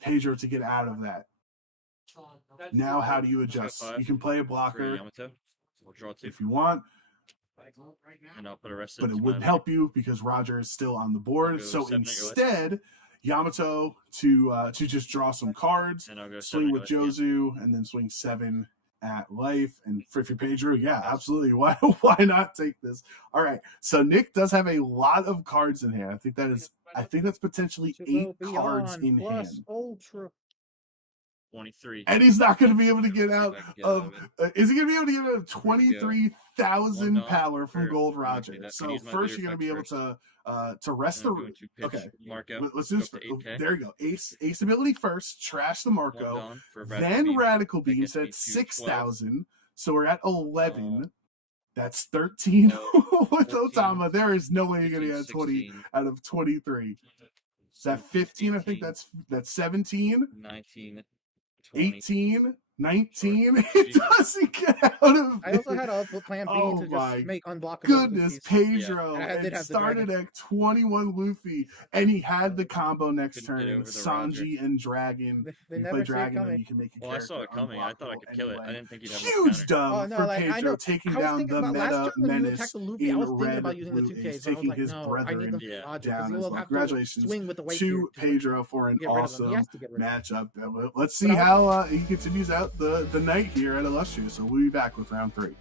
Pedro to get out of that. Now, how do you adjust? You can play a blocker if you want, and I'll put a rest but it into wouldn't my help you because Roger is still on the board. go So 7 instead, Yamato to just draw some cards, and I'll go swing 7 with Jozu, and then swing 7 at life. And for Pedro, yeah, Yes. absolutely. Why not take this? All right. So Nick does have a lot of cards in hand. I think that's potentially To 8 go cards beyond in plus hand. ultra. 23. And he's not going to be able to get out See if I can get of. out of Is he going to be able to get out of We're gonna go 23,000 1 power from or- Gold I'm Roger? gonna So use my first, leader you're going to be able effect to rest And I'm the. going to pitch Okay, Marco. let's do go this. up to 8K. There you go. Ace ability first. Trash the 1 Marco. Dawn for Then Beam. Radical That Beam gets set me at to 6,000. So we're at 11. Uh, That's 13 with 14, Otama. There is no way you're going to 15, get 20 16, out of 23. Is that 15? I think 18, that's 17. 19, 20. 18, 19. Sure. It doesn't get out of I also it. had a plan B Oh to my just make unblockable. Goodness, Luffy's. Pedro. And I did It have the started dragon. at 21 Luffy, and he had the combo next Couldn't get turn, over the Sanji and Dragon. They You never play see it Dragon, then coming. you can make a Well, I character saw it coming. I thought I unblockable could kill it. I anyway. didn't think you'd have enough Huge counter. dub Oh, no, for like, I Pedro know. taking I was down thinking the about last meta turn when you menace attacked the Luffy, I in was thinking red about using the blue 2Ks. is But I was taking like, his no, I need brethren them Yeah. Roger because down he as will well. have to Congratulations swing with the weight to Pedro for an get rid of him. He awesome has to get rid of him. matchup. Let's see But I how he continues out the night here at Illustrious. So we'll be back with round 3.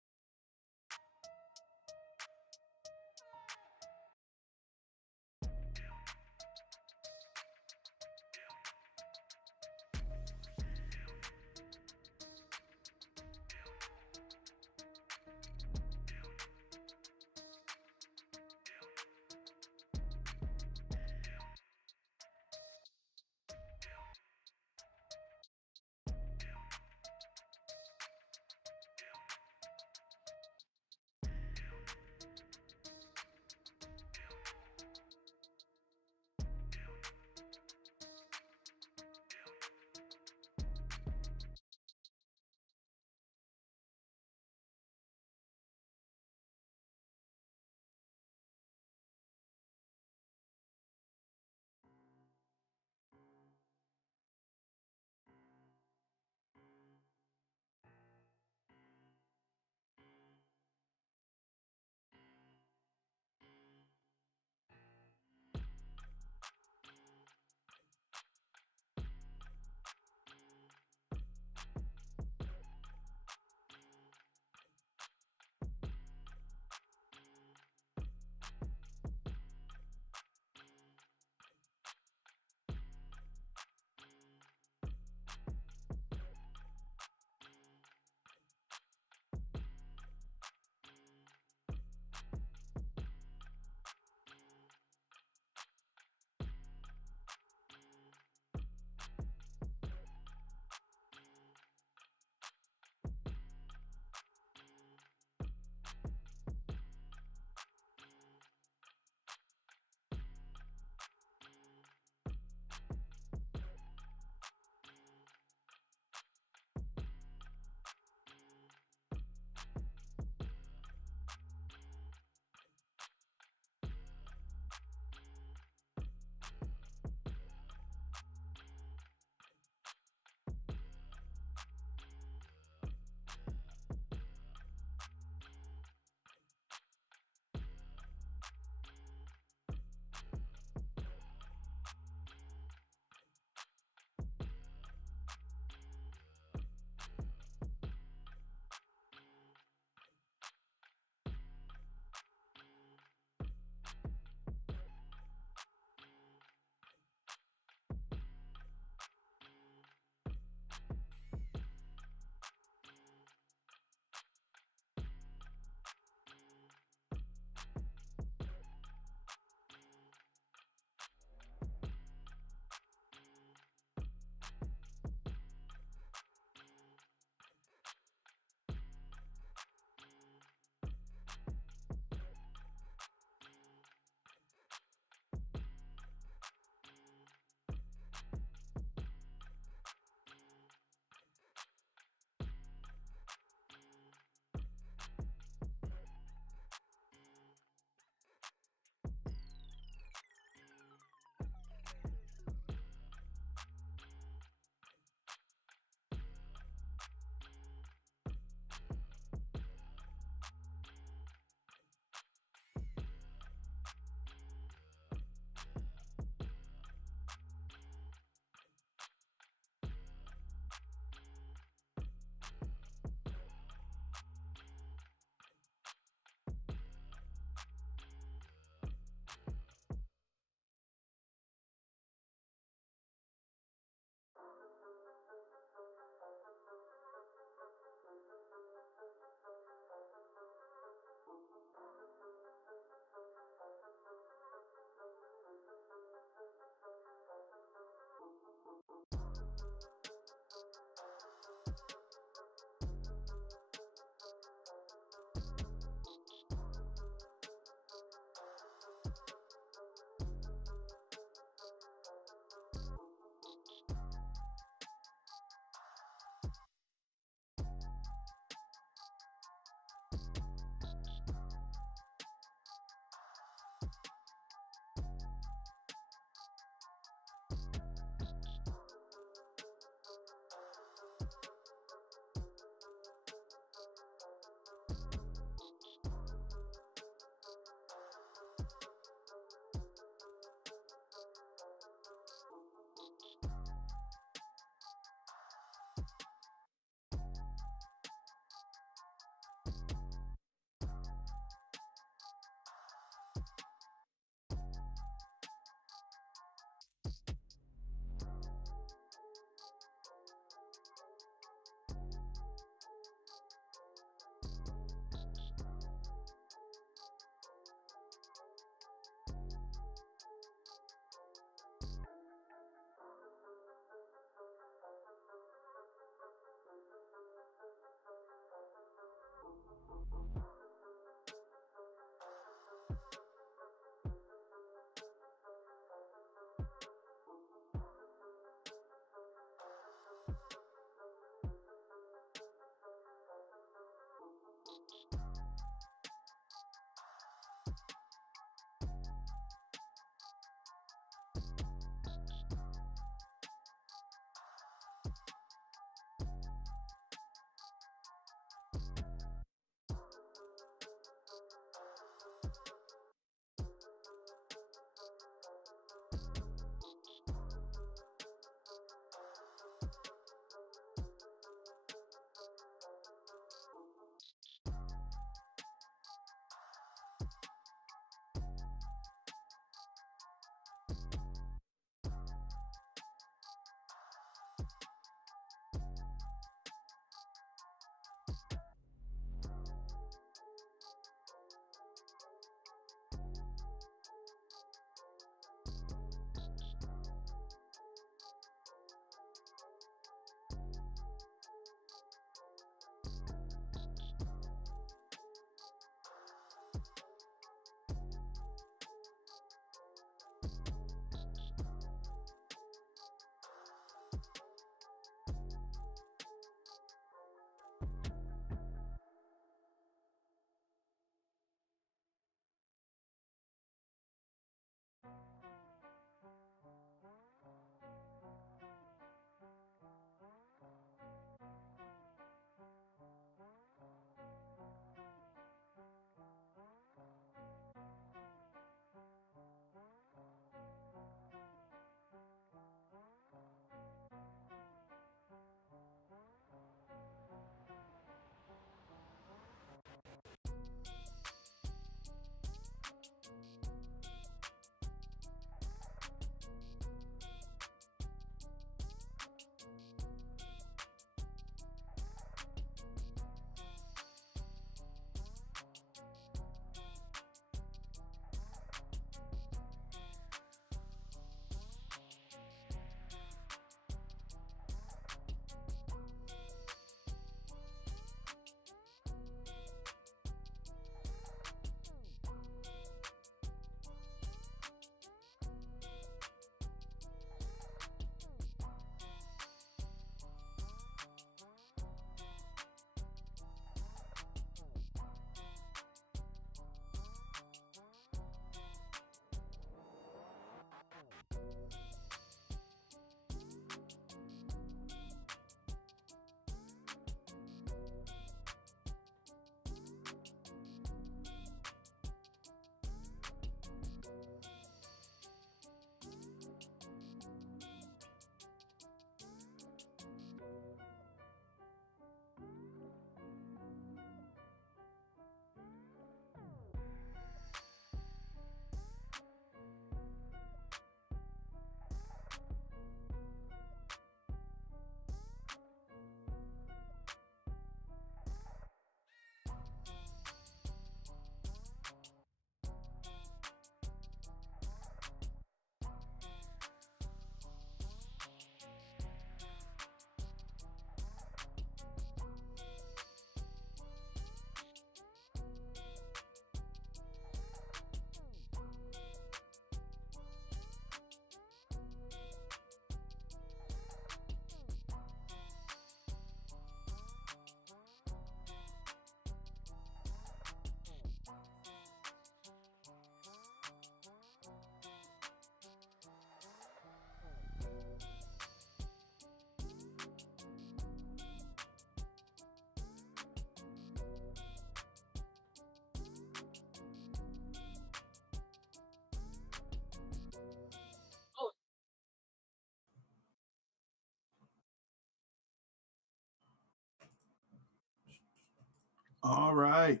All right.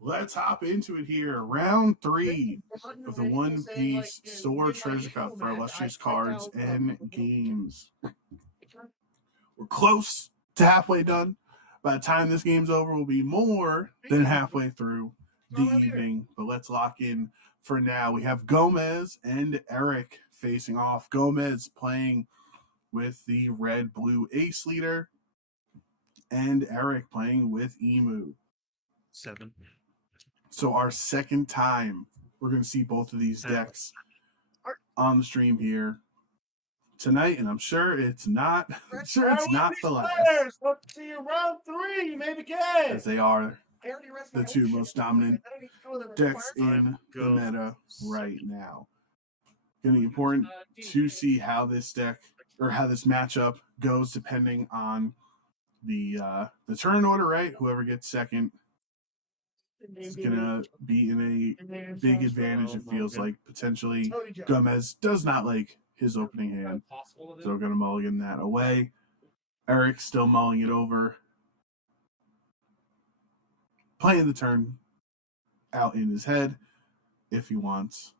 Let's hop into it here. Round 3 of the One Piece Store Treasure Cup for illustrious cards and games. We're close to halfway done. By the time this game's over, we'll be more than halfway through the evening. But let's lock in for now. We have Gomez and Eric facing off. Gomez playing with the red-blue ace leader, and Eric playing with Emu. 7. So our second time we're going to see both of these decks on the stream here tonight, and I'm sure it's not. I'm sure it's not the last. Let's see you round 3. You may begin. As they are the two most dominant decks in the meta right now. Going to be important to see how this deck or how this matchup goes, depending on the turn order. Right, whoever gets second is going to be in a big advantage. It feels like potentially Gomez does not like his opening hand, so we're going to mulligan that away. Eric still mulling it over, playing the turn out in his head if he wants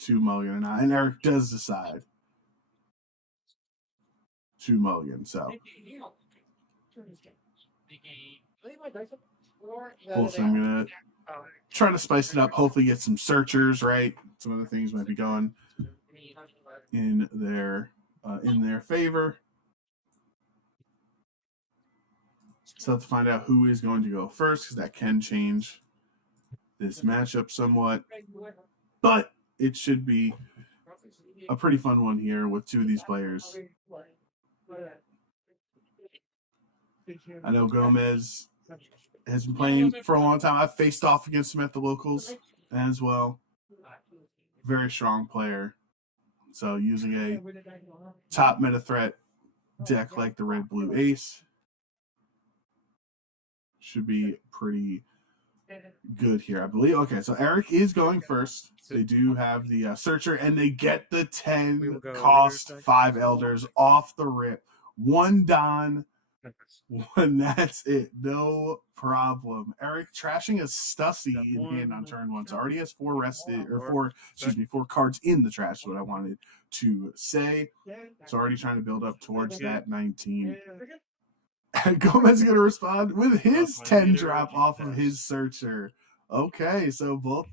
to mulligan or not. And Eric does decide to mulligan. So both I'm going to try to spice it up, hopefully get some searchers, right? Some other things might be going in their favor. So let's find out who is going to go first, because that can change this matchup somewhat. But it should be a pretty fun one here with two of these players. I know Gomez has been playing for a long time. I've faced off against him at the locals as well. Very strong player. So using a top meta threat deck like the red-blue ace should be pretty good here, I believe. Okay, so Eric is going first. They do have the searcher, and they get the 10 cost 5 elders off the rip. 1 Don, 1, that's it. No problem. Eric trashing a Stussy in hand on turn 1. So already has 4 cards in the trash, is what I wanted to say. So already trying to build up towards that 19. And Gomez is going to respond with his 10 drop off of his searcher. Okay, so both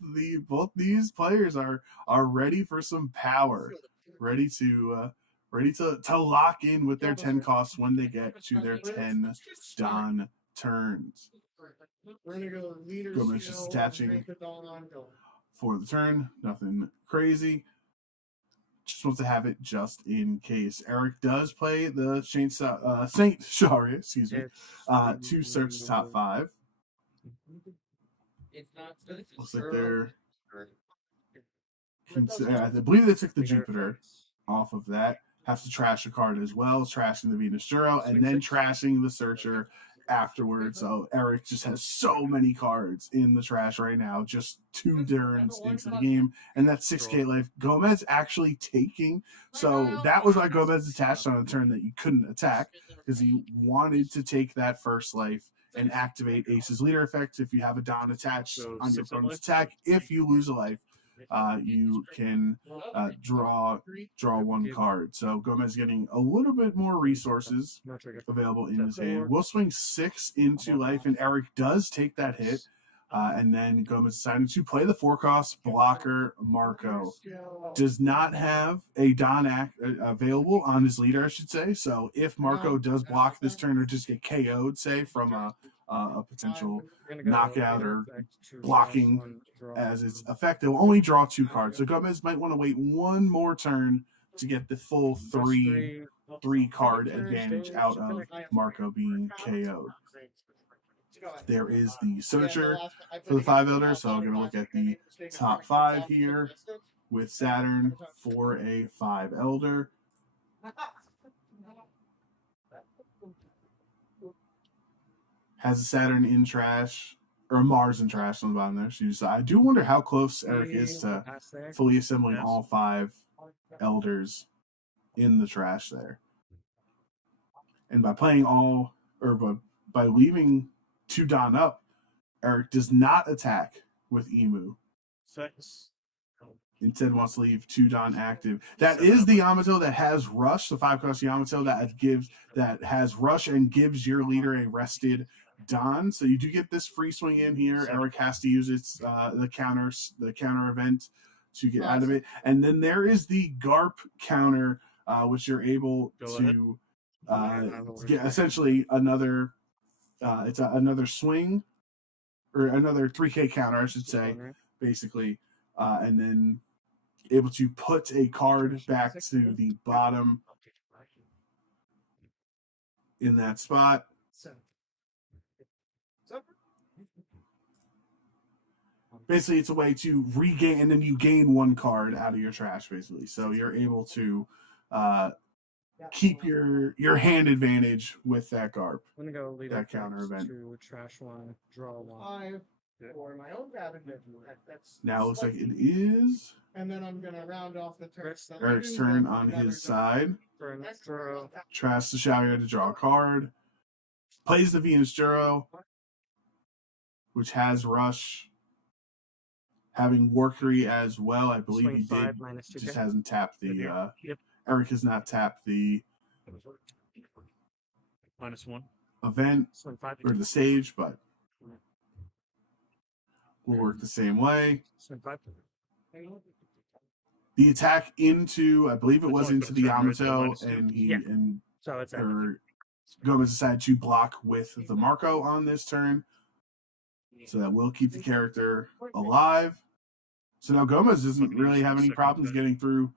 these players are ready for some power, ready to lock in with their 10 costs when they get to their 10 Don turns. Gomez just attaching for the turn, nothing crazy. Just wants to have it just in case. Eric does play the Saint Sharia, to search the top 5. Looks like they're I believe they took the Jupiter off of that. Have to trash a card as well, trashing the Venus Juro, and then trashing the Searcher afterwards. So Eric just has so many cards in the trash right now, just 2 turns into the game, and that's 6k life. Gomez actually taking, so that was why Gomez attached on a turn that you couldn't attack, because he wanted to take that first life and activate Ace's leader effect. If you have a Don attached on your opponent's attack, if you lose a life, you can draw 1 card. So Gomez getting a little bit more resources available in his hand. We'll swing 6 into life, and Eric does take that hit. And then Gomez decided to play the 4-cost blocker. Marco does not have a Don available on his leader, I should say. So if Marco does block this turn or just get KO'd, say, from a potential knockout or blocking as its effect, it will only draw 2 cards. So Gomez might want to wait 1 more turn to get the full 3 card advantage out of Marco being KO'd. There is the Searcher for the 5 Elder, so I'm going to look at the top 5 here with Saturn for a 5 Elder. Has a Saturn in trash, or a Mars in trash on the bottom there. So I do wonder how close Eric is to fully assembling all 5 Elders in the trash there. And by playing all, or by leaving 2 Don up, Eric does not attack with Emu. 6. Instead wants to leave 2 Don active. That is the Yamato that has rush, the 5-cost Yamato that has rush and gives your leader a rested Don. So you do get this free swing in here. Eric has to use its the counter event to get out of it. And then there is the Garp counter, which you're able to get essentially another another swing or another 3K counter, I should say, basically, and then able to put a card back to the bottom in that spot. Basically, it's a way to regain, and then you gain 1 card out of your trash, basically. So you're able to keep your hand advantage with that Garp. I'm gonna go lead that counter event. to trash 1, draw 1. For my own benefit. Now it looks like it is And then I'm gonna round off the turn. Eric's turn on his side. Draw. Trash the Shower to draw a card. Plays the Venus Juro, which has rush. Having Workery as well, I believe Swing he 5 did. minus 2. Just hasn't tapped the. Yep. Eric has not tapped the -1. event Swing 5. or the stage, but will work the same way. Swing 5. The attack into, I believe it was only into for the the turn, right? Yamato, So and he Yeah. and So it's or Gomez decided to block with the Marco on this turn. So that will keep the character alive. So now Gomez doesn't really have any problems getting through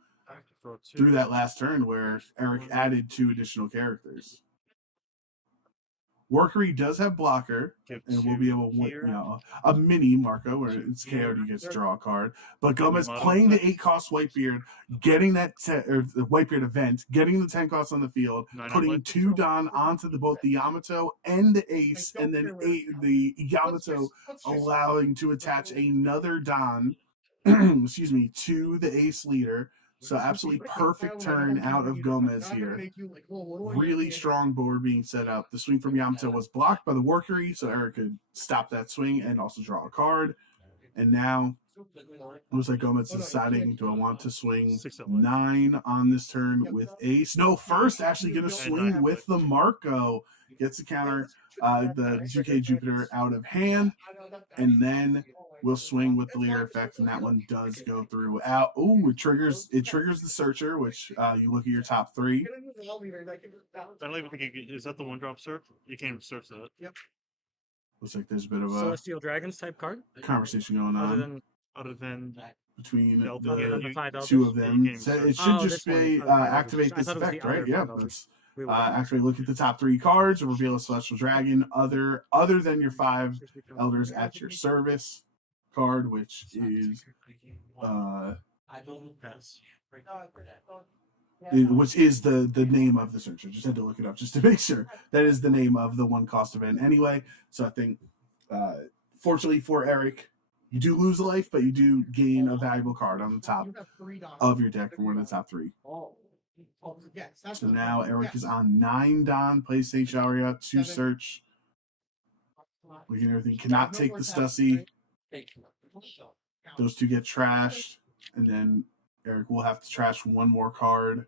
that last turn where Eric added 2 additional characters. Workery does have blocker, and we'll be able to, a mini Marco where it's KO'd, he gets to draw a card. But Gomez playing the 8-cost Whitebeard, getting that or the Whitebeard event, getting the 10 costs on the field, putting 2 Don onto both the Yamato and the Ace, and then the Yamato allowing to attach another Don, excuse me, to the Ace leader. So absolutely perfect turn out of Gomez here. Really strong board being set up. The swing from Yamato was blocked by the Workery, so Eric could stop that swing and also draw a card. And now it looks like Gomez is deciding, do I want to swing 9 on this turn with Ace? No, first actually going to swing with the Marco. Gets the counter, the GK Jupiter out of hand, and then we'll swing with the leader effect, and that one does go through. It triggers the searcher, which you look at your top 3. I don't even think is that the 1-drop surf? You can't even search that. Yep. Looks like there's a bit of a Celestial Dragons type card. conversation going on Other than between Delta, the Five 2 Elders. of them. You So can't it search. should Oh, just this one. be Oh, the activate I this thought it was effect, the right? other Yeah, Five Elders. let's We will. actually look at the top 3 cards, reveal a Celestial Dragon other than your 5 Elders at your service card, which is the name of the searcher. Just had to look it up just to make sure. That is the name of the 1-cost event anyway. So I think, fortunately for Eric, you do lose a life, but you do gain a valuable card on the top of your deck for one of the top 3. So now Eric is on 9 Don, plays St. Sharia, 2 search. We can everything. Cannot take the Stussy. Those 2 get trashed, and then Eric will have to trash 1 more card.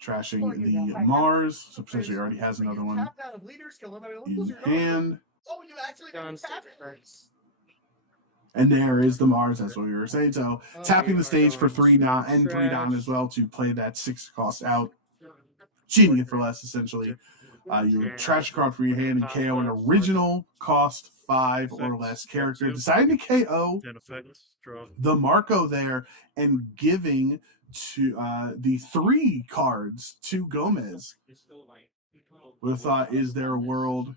Trashing the Mars, so potentially already has another one in hand. And there is the Mars, that's what we were saying. So tapping the stage for 3 Don and 3 Don as well to play that 6 cost out. Cheating it for less, essentially. You would trash a card from your hand and KO an original cost 5 or less character. Deciding to KO the Marco there and giving to the 3 cards to Gomez. Would have thought, is there a world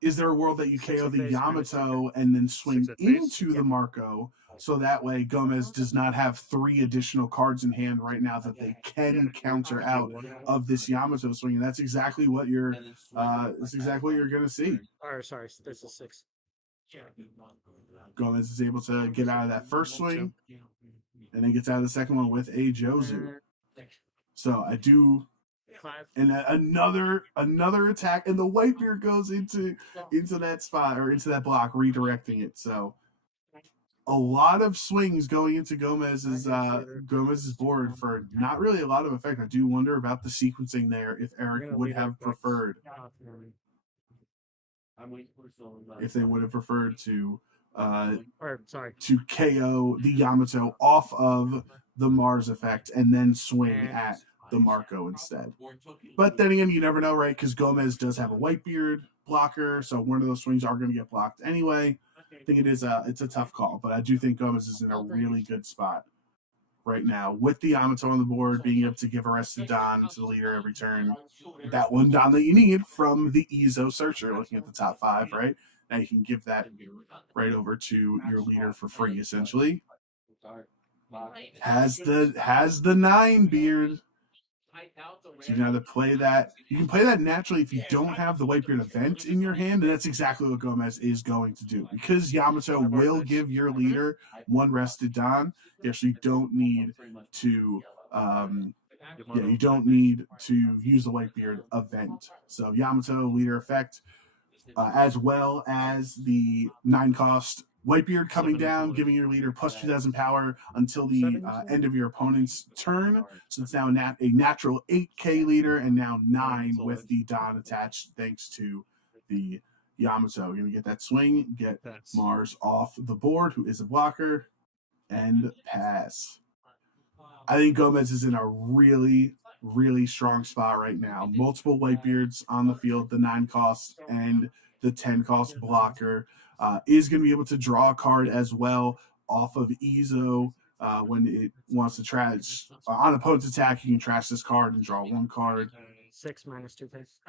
that you KO the Yamato and then swing into the Marco, so that way Gomez does not have 3 additional cards in hand right now that they can counter out of this Yamato swing, and that's exactly what you're going to see. Or sorry, this is 6. Gomez is able to get out of that first swing, and then gets out of the second one with a Jozu. So I do And another attack, and the Whitebeard goes into that spot or into that block, redirecting it. So a lot of swings going into Gomez's board for not really a lot of effect. I do wonder about the sequencing there. If Eric would have preferred, if they would have preferred to to KO the Yamato off of the Mars effect and then swing at the Marco instead. But then again, you never know, right? Because Gomez does have a Whitebeard blocker, so one of those swings are going to get blocked anyway. I think it's a tough call, but I do think Gomez is in a really good spot right now with the Yamato on the board, being able to give Arrested Don to the leader every turn. That one Don that you need from the Ezo Searcher, looking at the top 5, right? Now you can give that right over to your leader for free, essentially. Has the 9 beard. So you know how to play that. You can play that naturally if you don't have the Whitebeard event in your hand, and that's exactly what Gomez is going to do. Because Yamato will give your leader 1 Rested Don, you actually don't need to you don't need to use the Whitebeard event. So Yamato leader effect, as well as the 9-cost Whitebeard coming down, giving your leader plus 2,000 power until the end of your opponent's turn. So it's now a natural 8K leader, and now 9 with the Don attached, thanks to the Yamato. You're going to get that swing, get Mars off the board, who is a blocker, and pass. I think Gomez is in a really, really strong spot right now. Multiple Whitebeards on the field, the 9-cost and the 10-cost blocker. Is going to be able to draw a card as well off of Ezo when it wants to trash. On opponent's attack, you can trash this card and draw 1 card. 6 minus 2 face.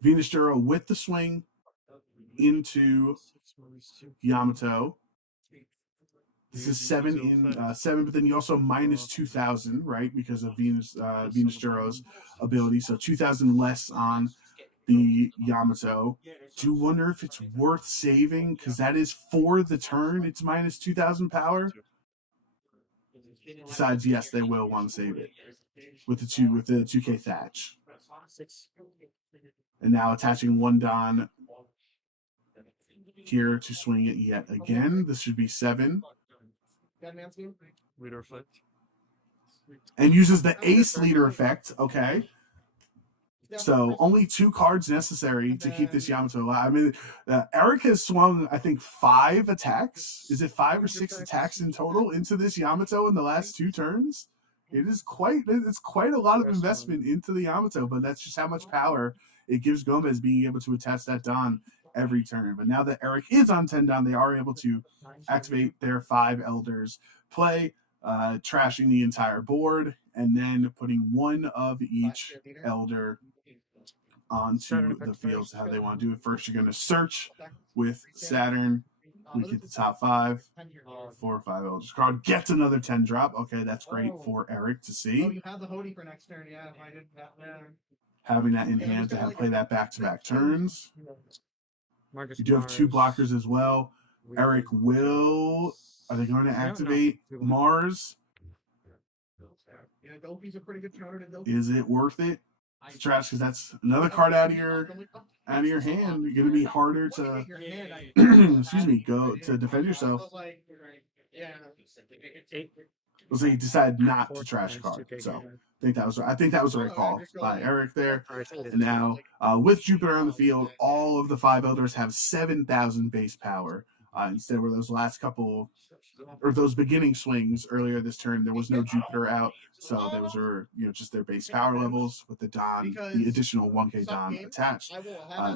Venus Duro with the swing into Yamato. This is 7 in 7, but then you also minus 2,000, right? Because of Venus Duro's ability. So 2,000 less on the Yamato. Do you wonder if it's worth saving? Because that is for the turn. It's minus 2,000 power. Besides, yes, they will want to save it with the 2K Thatch. And now attaching 1 Don here to swing it yet again. This should be 7. Leader effect. And uses the Ace leader effect. Okay. So only 2 cards necessary to keep this Yamato alive. I mean, Eric has swung, I think, 5 attacks. Is it 5 or 6 attacks in total into this Yamato in the last 2 turns? It's quite a lot of investment into the Yamato, but that's just how much power it gives Gomez being able to attach that Don every turn. But now that Eric is on 10 Don, they are able to activate their 5 Elders, play, trashing the entire board, and then putting 1 of each Elder onto the field. So how they want to do it. First, you're going to search with Saturn. We get the top 5. 4 or 5 Elders card. Gets another 10 drop. Okay, that's great for Eric to see. Oh, you have the Hody for next turn. Yeah, I didn't that matter. Having that in hand to play that back-to-back turns. You do have 2 blockers as well. Eric will. Are they going to activate Mars? Yeah, Dopey's a pretty good counter to Dopey. Is it worth it? Trash, because that's another card out of your hand. You're going to be harder to excuse me, go to defend yourself. Let's say you decide not to trash a card. So I think that was the right call by Eric there. And now with Jupiter on the field, all of the 5 Elders have 7,000 base power. Instead, where those last couple or those beginning swings earlier this turn, there was no Jupiter out, so those are just their base power levels with the Don, the additional 1K Don attached.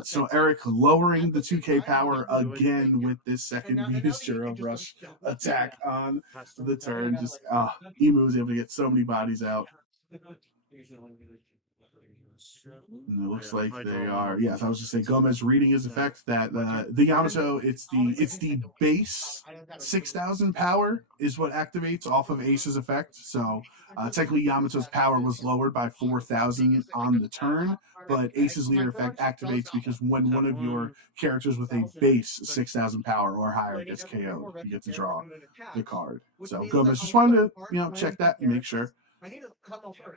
So Eric lowering the 2K power again with this second Venus Duro Rush attack on the turn. Just Emu was able to get so many bodies out. And it looks like they are. Yes, I was just saying Gomez reading his effect that the Yamato, it's the base 6,000 power is what activates off of Ace's effect. So technically Yamato's power was lowered by 4,000 on the turn, but Ace's leader effect activates because when one of your characters with a base 6,000 power or higher gets KO'd, you get to draw the card. So Gomez just wanted to check that and make sure.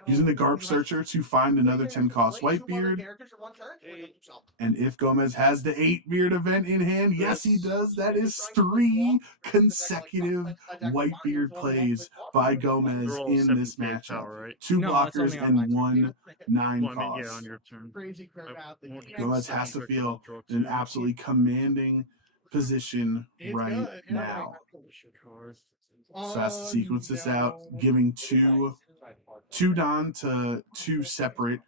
Using the Garp Searcher to find another 10 cost Whitebeard. And if Gomez has the 8-beard event in hand, yes, he does. That is 3 consecutive Whitebeard plays by Gomez They're all in 7K this matchup. power, right? 2 No, it's blockers only on my and turn. 1 9 Well, I mean, yeah, cost. on your turn. Gomez has to feel in an absolutely commanding position right now. So has to sequence this out, giving two Don to 2 separate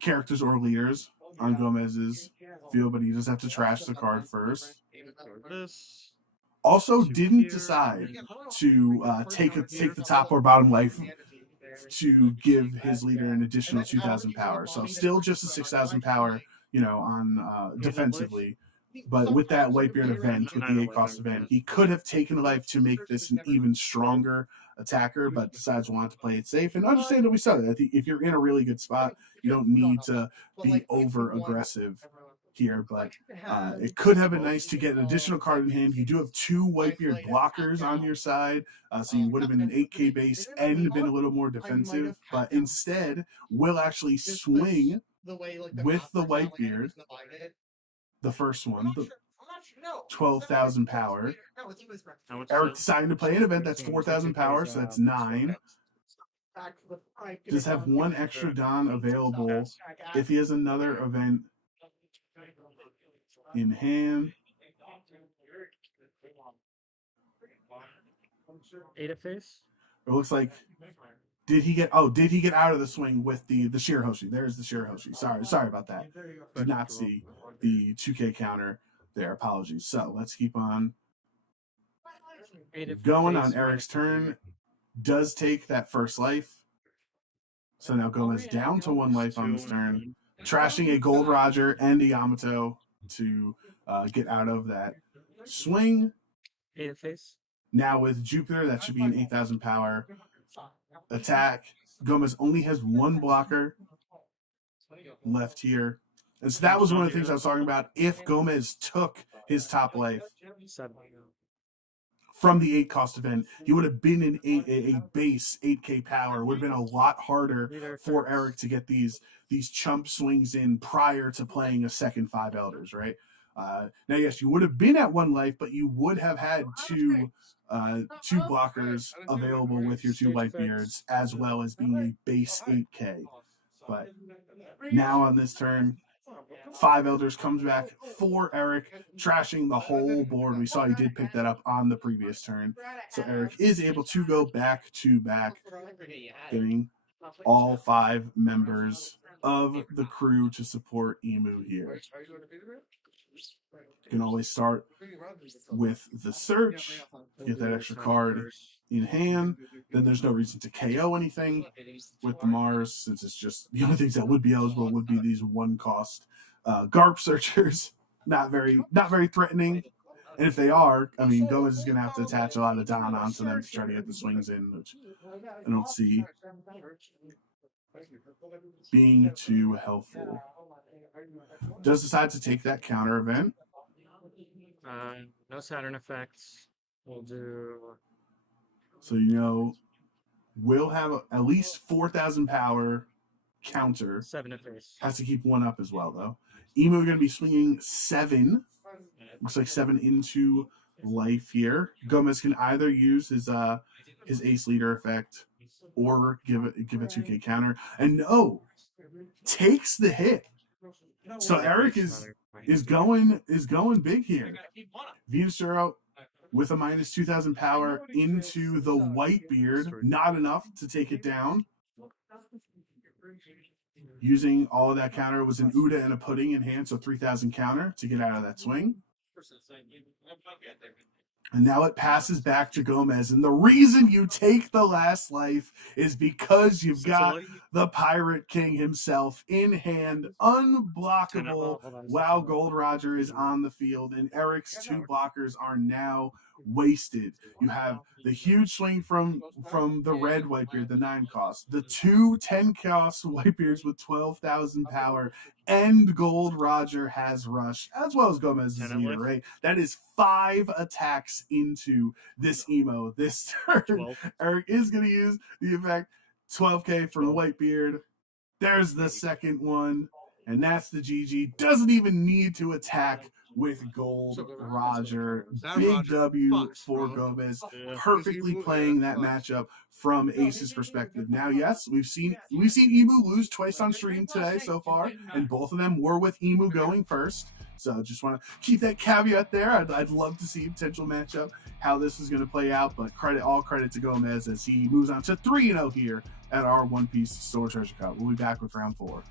characters or leaders on Gomez's field, but he does have to trash the card first. This. Also, didn't decide to take the top or bottom life to give his leader an additional 2,000 power. So still just a 6,000 power, on defensively. But with that Whitebeard event, with the 8 cost event, he could have taken life to make this an even stronger attacker, but decides wanted to play it safe. And understandably so. I think if you're in a really good spot, you don't need to be over aggressive here, but it could have been nice to get an additional card in hand. You do have 2 Whitebeard blockers on your side, so you would have been an 8K base and been a little more defensive, but instead will actually swing with the Whitebeard, the first one, the 12,000 power. Eric deciding to play an event that's 4,000 power, so that's 9. Just have 1 extra Don available if he has another event in hand. 8 of face. It looks like did he get out of the swing with the Shirahoshi? There's the Shirahoshi. Sorry about that. Did not see the 2K counter there. Apologies. So let's keep on going on Eric's turn. Does take that first life. So now Gomez down to 1 life on this turn. Trashing a Gold Roger and a Yamato to get out of that swing. 8 of face. Now with Jupiter, that should be an 8,000 power attack. Gomez only has 1 blocker left here. And so that was one of the things I was talking about. If Gomez took his top life 7. from the 8 cost event, he would have been in a base 8K power. It would have been a lot harder for Eric to get these chump swings in prior to playing a second 5 Elders, right? Now, yes, you would have been at 1 life, but you would have had 2 blockers available with your 2 Whitebeards, as well as being a base 8K. But now on this turn, 5 Elders comes back for Eric, trashing the whole board. We saw he did pick that up on the previous turn. So Eric is able to go back to back, getting all 5 members of the crew to support Emu here. You can always start with the search, get that extra card in hand. Then there's no reason to KO anything with the Mars, since it's just the only things that would be eligible would be these 1 cost Garp Searchers. Not very threatening. And if they are, I mean, Gomez is going to have to attach a lot of Don onto them to try to get the swings in, which I don't see being too helpful. Does decide to take that counter event. No Saturn effects. We'll do. So, we'll have at least 4,000 power counter. 7 of face. Has to keep 1 up as well, though. Emu going to be swinging 7. Looks like 7 into life here. Gomez can either use his ace leader effect or give a 2K counter. And no, takes the hit. So Eric is going big here. Venus Duro with a minus 2,000 power into the Whitebeard. Not enough to take it down. Using all of that counter was an Uda and a Pudding in hand, so 3,000 counter to get out of that swing. And now it passes back to Gomez. And the reason you take the last life is because you've got the Pirate King himself in hand, unblockable, while Gold Roger is on the field. And Eric's 2 blockers are now wasted. You have the huge swing from the red Whitebeard, the 9 cost, the 2 10 cost Whitebeards with 12,000 power, and Gold Roger has rush, as well as Gomez's 10 at leader, life. right? That is 5 attacks into this emo this turn. 12. Eric is going to use the effect 12k from 12. Whitebeard. There's the second one, and that's the GG. Doesn't even need to attack with Gold Roger. That Big Roger W fucks, for bro. Gomez. Yeah. Perfectly playing that matchup from Ace's perspective. Now, yes, we've seen Emu lose twice on stream today so far, and both of them were with Emu going first. So just want to keep that caveat there. I'd love to see a potential matchup, how this is going to play out, but all credit to Gomez as he moves on to 3-0 here at our One Piece Store Treasure Cup. We'll be back with round 4.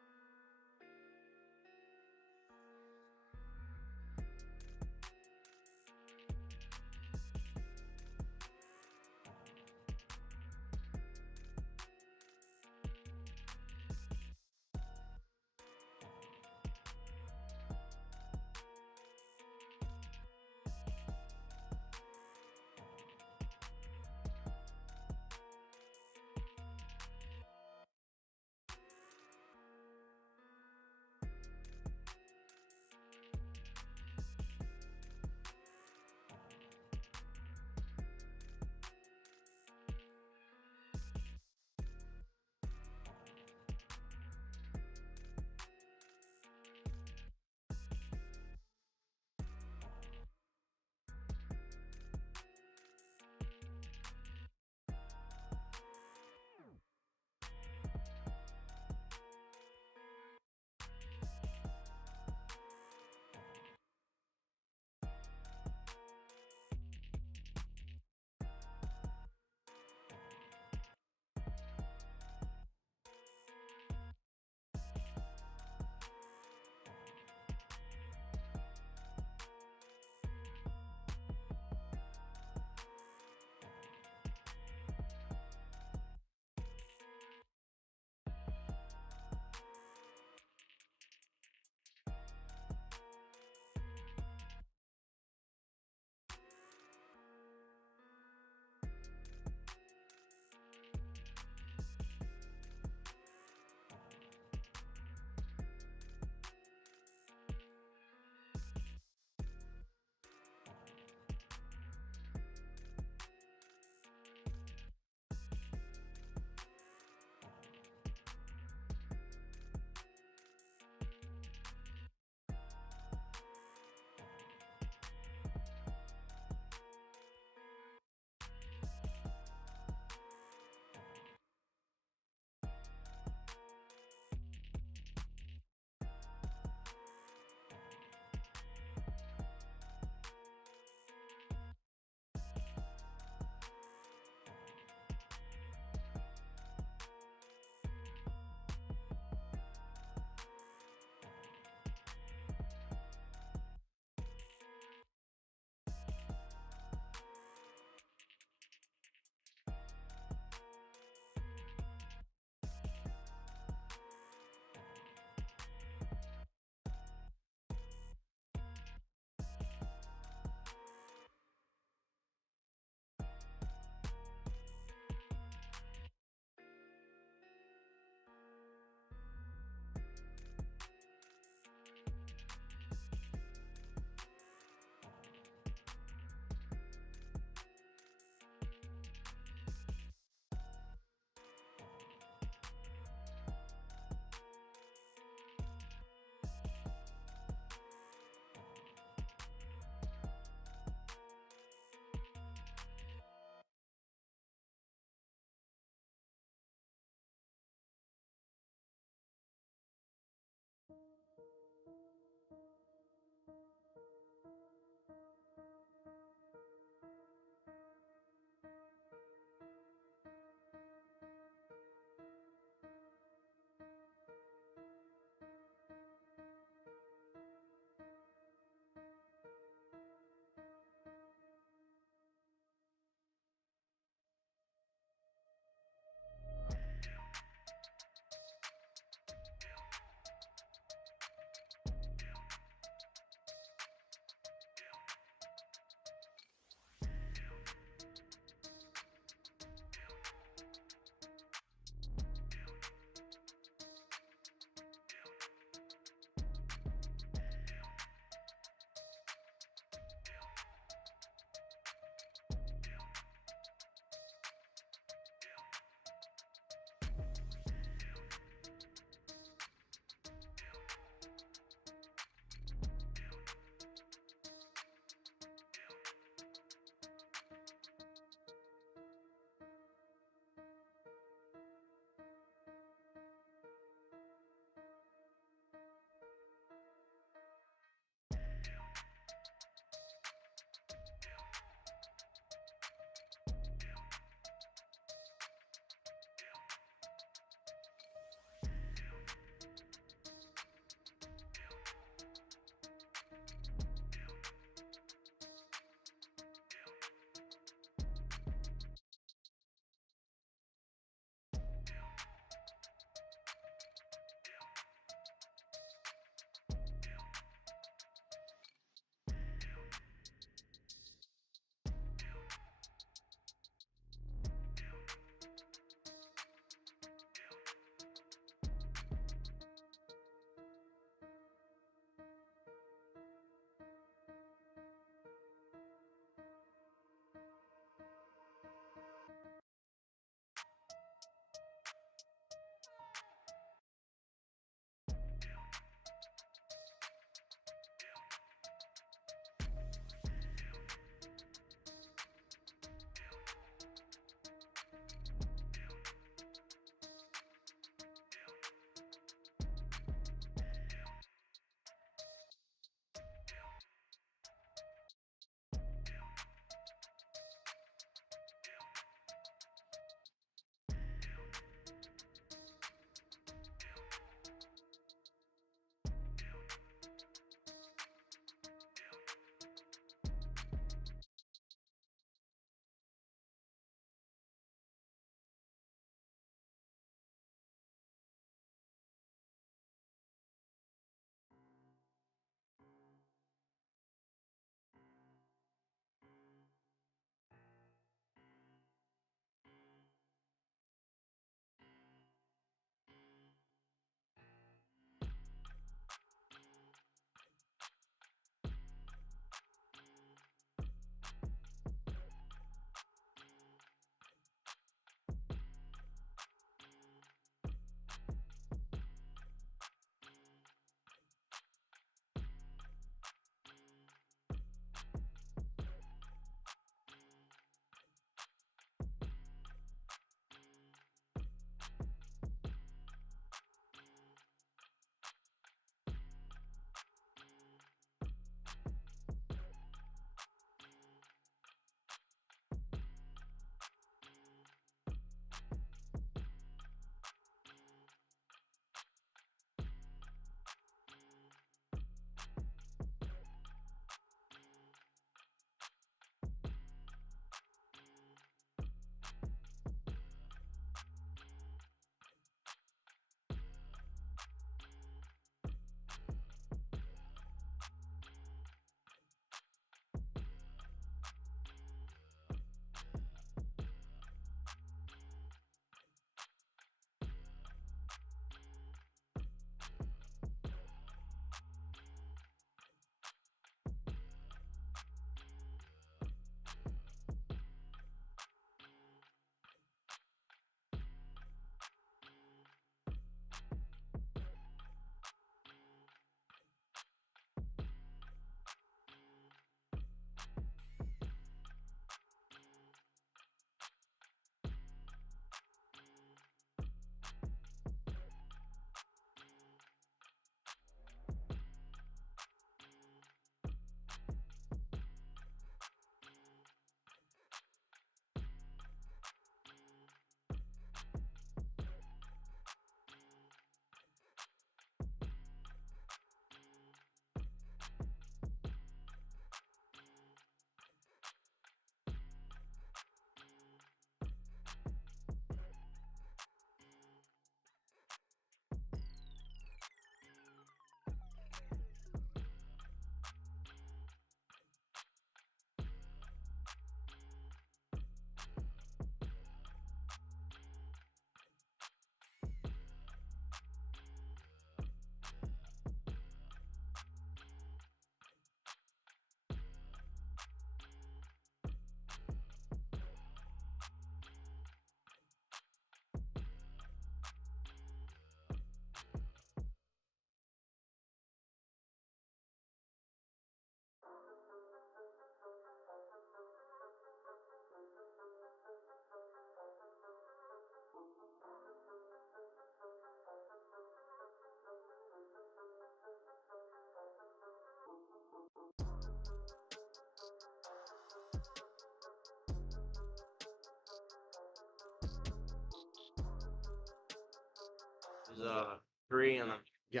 3 and then. Yeah.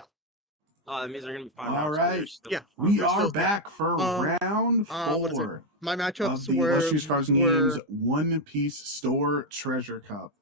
Oh, that means they're gonna be 5 All rounds. but right. there's still- Yeah. We They're are still- back for round what is it? 4 My of matchups the were Illustrious Cards and Games One Piece Store Treasure Cup.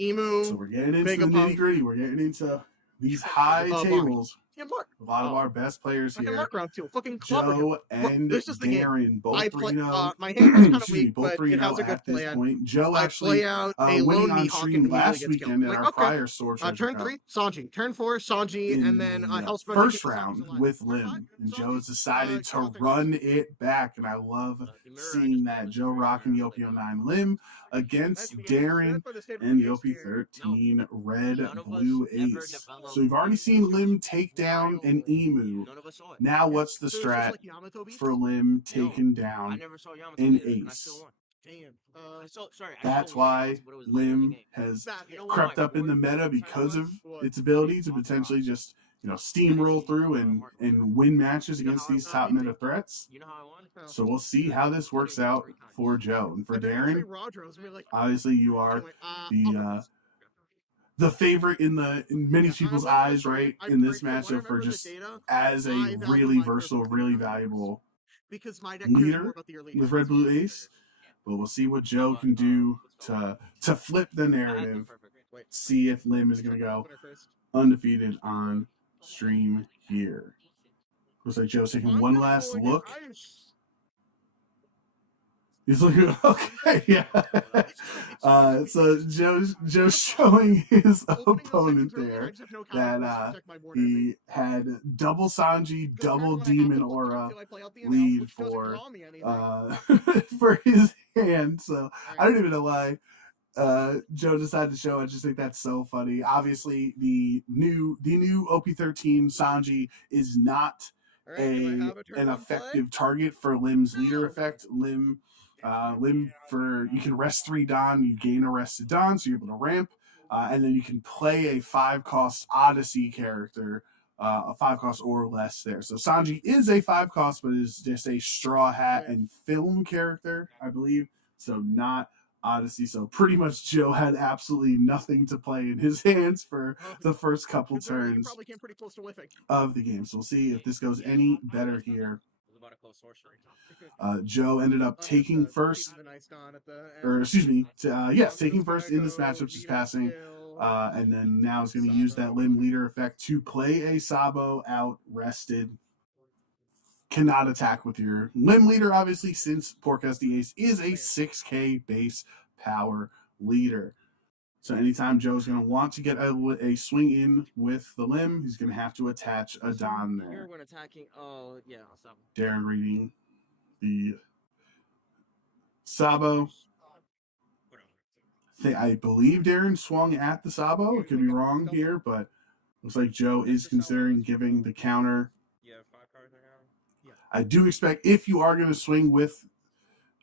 Emu. So we're getting into Mega the Pump. nitty gritty. We're getting into these high Mark. tables. Yeah, Mark. A lot of our best players Fucking here. Mark round 2. Fucking clobber him. Joe and this is the game. Darren, both I play, 3-0. my hand is kind of Excuse me, weak, both but 3-0 it has a good at this plan. point. Joe I actually play out a winning lone on Mihawk stream and he last usually gets weekend killed. at I'm our like, okay. prior store treasure Turn cup. 3, Sanji. Turn 4, Sanji, In and then the Hellspawn first gets the round Sanji's alive. with Turn 5, Lim, and Sanji, Joe has decided to kill out their run team. it back, and I love the seeing that. Joe rocking the OP09 Lim against Darren and the OP13 red, None of us blue ever ace. developed So you've already seen Lim take down an Emu. None of us saw it. Now what's the So it's just strat like Yamato beats? for Lim No, taking I down never saw Yamato an either, and I ace? still won. Damn. I still, sorry, I That's still won why once, but it was late in the Lim game. has That, You know crept what my up in the board meta time because of was? its ability to potentially just, steamroll through and win matches against these top meta threats. You know how I won? So we'll see how this works out for Joe. And for And then I'll say Darren, Rodros and be like, obviously you are anyway, I'll the favorite in many people's eyes, right? In this matchup for just as a really versatile, really valuable because my deck cares more leader about the early with hands. Red Blue Ace. But we'll see what Joe can do to flip the I had them narrative. perfect. Wait, See if Lim is going to go opener first. undefeated on stream here. Looks like Joe's taking I'm one gonna last go look. again. He's looking okay, yeah. So Joe's showing his opponent there that he had double Sanji, double Demon Aura lead for for his hand. So I don't even know why Joe decided to show. I just think that's so funny. Obviously, the new OP13 Sanji is not an effective target for Lim's leader effect. Lim for you can rest 3 Don, you gain a rested Don, so you're able to ramp, and then you can play a 5-cost Odyssey character, a 5-cost or less there. So Sanji is a 5-cost, but is just a Straw Hat and Film character, I believe. So not Odyssey. So pretty much Joe had absolutely nothing to play in his hands for the first couple turns of the game. So we'll see if this goes any better here. Joe ended up taking first, or excuse me, taking first in this matchup, just passing, and then now is going to use that Lim leader effect to play a Sabo out rested. Cannot attack with your Lim leader, obviously, since Porcas the Ace is a 6k base power leader. So anytime Joe's going to want to get a swing in with the Lim, he's going to have to attach a Don there. When attacking, Darren reading the Sabo. I believe Darren swung at the Sabo. It could be wrong here, but looks like Joe is considering giving the counter. Yeah, 5 cards now. I do expect if you are going to swing with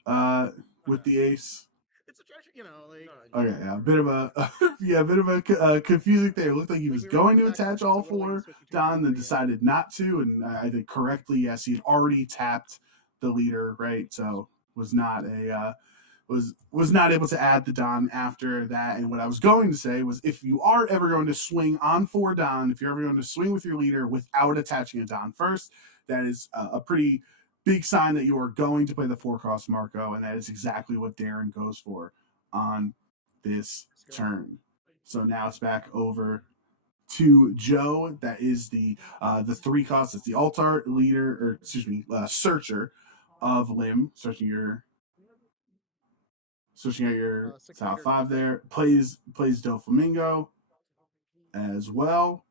the ace. It's a treasure, like. Okay, yeah, a bit of a confusing thing. It looked like he was going to attach all 4 Don, then decided not to, and I think correctly, yes, he'd already tapped the leader, right? So was not able to add the Don after that. And what I was going to say was, if you are ever going to swing on 4 Don, if you're ever going to swing with your leader without attaching a Don first, that is a pretty big sign that you are going to play the 4-cost Marco, and that is exactly what Darren goes for on this turn. So now it's back over to Joe. That is the 3-cost. It's the altar leader, or excuse me, searcher of Lim, searching at your top 5 there. Plays Doflamingo as well.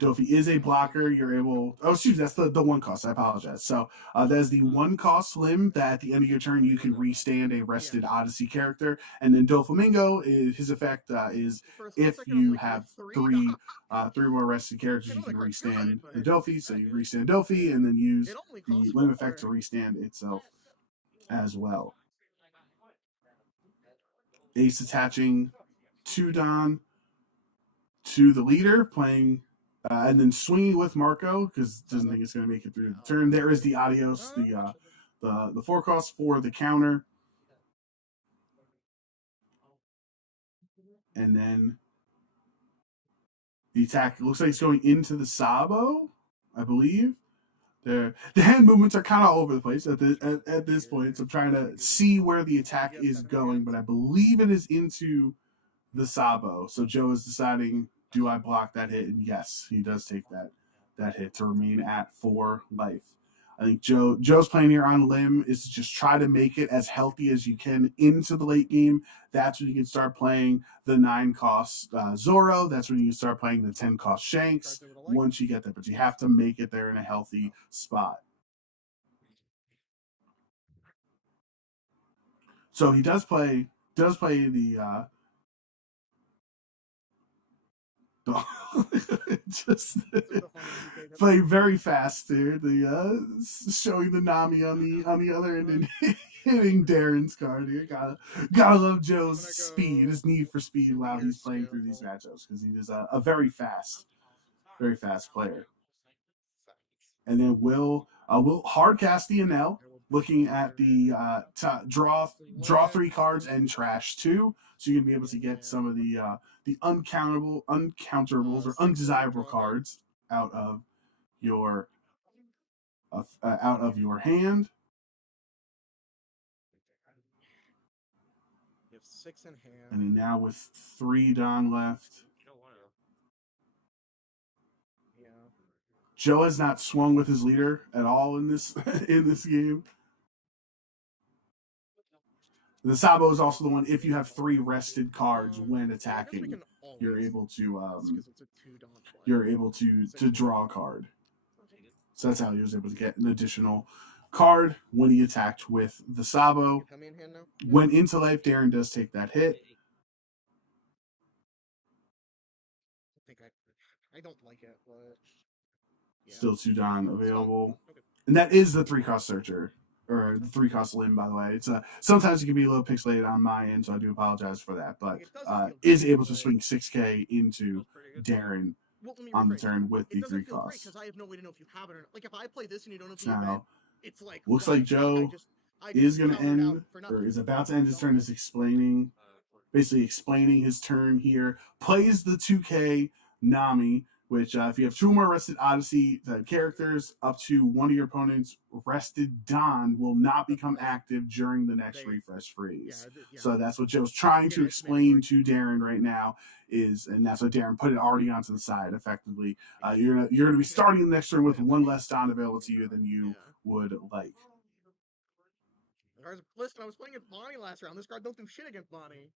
Dofi is a blocker. You're able. Oh, excuse me, that's the 1-cost. I apologize. So that is the 1-cost Lim that at the end of your turn you can restand a rested Odyssey character, and then Doflamingo his effect is if you have 3 more rested characters, you can restand the Dofi. So you restand Dofi and then use the Lim effect to restand itself as well. Ace attaching 2 Don to the leader, playing and then swinging with Marco because doesn't think it's going to make it through the turn. There is the Adios, the 4-cost for the counter, and then The attack looks like it's going into the Sabo, I believe. The hand movements are kind of all over the place at this point, so I'm trying to see where the attack is going, but I believe it is into the Sabo. So Joe is deciding, do I block that hit? And yes, he does take that hit to remain at 4 life. I think Joe's plan here on Lim is to just try to make it as healthy as you can into the late game. That's when you can start playing the 9-cost Zoro. That's when you can start playing the 10-cost Shanks once you get there. But you have to make it there in a healthy spot. So he does play the just playing very fast there. The showing the Nami on the other end and hitting Darren's card here. Gotta love Joe's speed, his need for speed while he's playing through these matchups because he is a very fast player. And then will hard cast the Enel, looking at the draw 3 cards and trash 2, so you're gonna be able to get some of the uncounterables or undesirable cards out of your hand. You have 6 in hand. And then now with 3 Don left, Yeah. Joe has not swung with his leader at all in this game. The Sabo is also the one, if you have 3 rested cards when attacking, you're able to draw a card. So that's how he was able to get an additional card when he attacked with the Sabo. Went into life, Darren does take that hit. I don't like it, but yeah. Still 2 Don available. Okay. And that is the 3-cost searcher. Or the 3-cost Lim, by the way. It's sometimes it can be a little pixelated on my end, so I do apologize for that. But is able to swing 6K into Darren on the turn with the 3 costs. Because I have no way to know if you have it or not. Like if I play this and you don't know if you have it, it's like looks like Joe is going to end or is about to end his turn. Is basically explaining his turn here. Plays the 2K Nami, which if you have 2 more rested Odyssey characters up to one of your opponent's rested Don will not become active during the next refresh freeze. So that's what Joe's trying to explain to Darren right now and that's what Darren put it already onto the side effectively. You're gonna be starting the next turn with 1 less Don available to you than you would like. Listen, I was playing against Bonnie last round. This card don't do shit against Bonnie.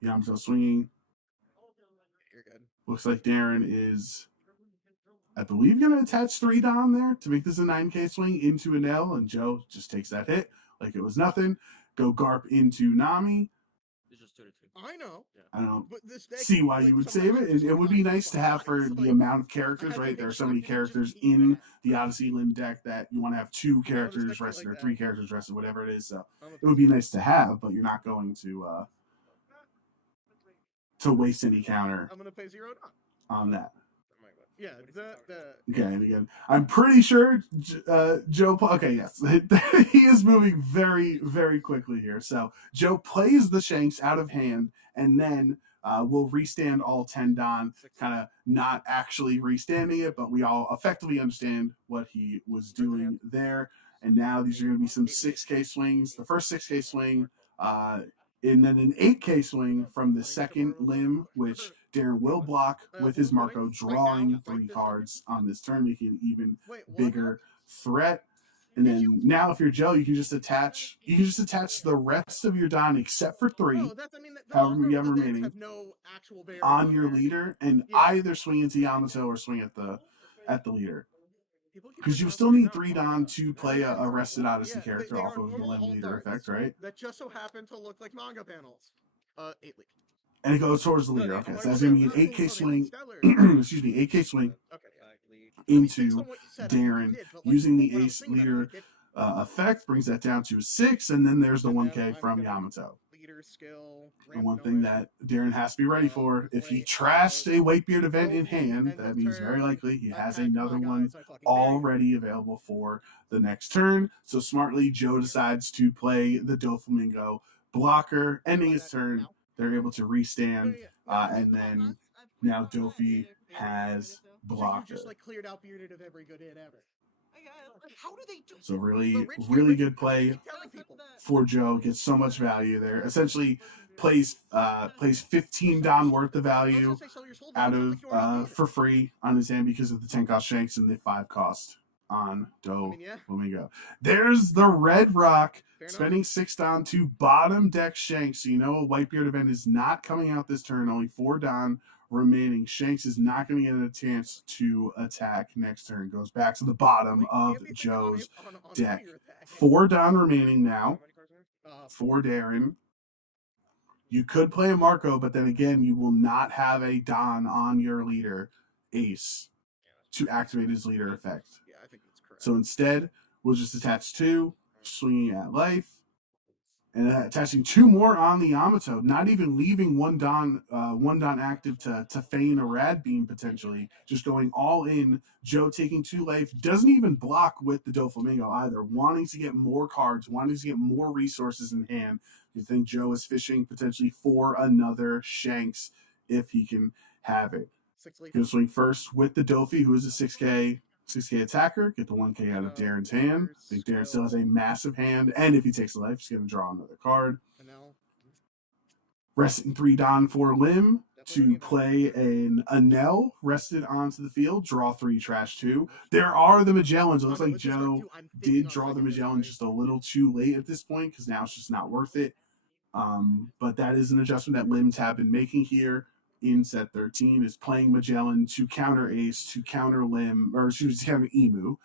Yeah, I'm still swinging. You're good. Looks like Darren is, I believe, going to attach 3 Don there to make this a 9K swing into an L, and Joe just takes that hit like it was nothing. Go Garp into Nami. I know. I don't see why you would save it. It would be nice to have for the amount of characters, right? There are so many characters in the Odyssey Lim deck that you want to have 2 characters rested or 3 characters rested, whatever it is. So it would be nice to have, but you're not going to waste any counter. I'm gonna pay 0 on that. Yeah, okay, and again, I'm pretty sure Joe. Okay, yes, he is moving very, very quickly here. So Joe plays the Shanks out of hand, and then will restand all 10 Don, kind of not actually restanding it, but we all effectively understand what he was doing there. And now these are going to be some 6K swings. The first 6K swing. And then an 8K swing from the second Lim, which Darren will block with his Marco, drawing 3 cards on this turn, making an even bigger threat. And then now, if you're Joe, you can just attach the rest of your Don except for 3, however you have remaining, on your leader, and either swing into Yamato or swing at the leader. Because you still need 3 Don to play a rested Odyssey character off of the Lim leader effect, right? That just so happen to look like manga panels. 8 leak. And it goes towards the leader. Okay, so that's going to be an 8K swing. Excuse me, 8K swing into Darren using the Ace leader effect brings that down to 6, and then there's the 1K from Yamato. And one thing that Darren has to be ready for, if he trashed a Whitebeard event in hand, that means very likely he has another one already available for the next turn. So smartly, Joe decides to play the Doflamingo blocker, ending his turn. They're able to restand, and then Now Dofi has So you blocker. just like cleared out Bearded of every good hit ever. Like, how do they do? So really, The rich get really rich- good play Telling people. for Joe. Gets so much value there. Essentially plays 15 Don worth of I was value gonna say sell your soul, out but it sounds of like you already did. for free on his hand because of the 10 cost shanks and the 5 cost on Do yeah. Flamingo. There's the Red Rock Fair enough. spending 6 Don to bottom deck Shanks. So you know a Whitebeard event is not coming out this turn. Only 4 Don remaining. Shanks is not going to get a chance to attack next turn. Goes back to the bottom Wait, of can't be thinking on Joe's on deck. your attack. 4 Don remaining now Uh, for Darren. You could play a Marco, but then again, you will not have a Don on your leader, Ace, to activate his leader effect. yeah, I think that's correct. So instead, we'll just attach 2, swinging at life, and then attaching 2 more on the Yamato, not even leaving one Don active to feign a Rad Beam potentially, just going all in. Joe taking 2 life, doesn't even block with the Doflamingo either, wanting to get more cards, wanting to get more resources in hand. You think Joe is fishing potentially for another Shanks if he can have it. 6 leaf. Going to swing first with the Dofi, who is a 6K attacker. Get the 1K out of Darren's hand. I think Darren still has a massive hand, and if he takes a life, he's going to draw another card. And now, Resting 3 Don for Lim to play an Anel rested onto the field. Draw 3, trash 2. There are the Magellans. It looks like Joe did draw the Magellan just a little too late at this point because now it's just not worth it. But that is an adjustment that Limbs have been making here in set 13, is playing Magellan to counter Ace, to counter Lim, or to counter Emu.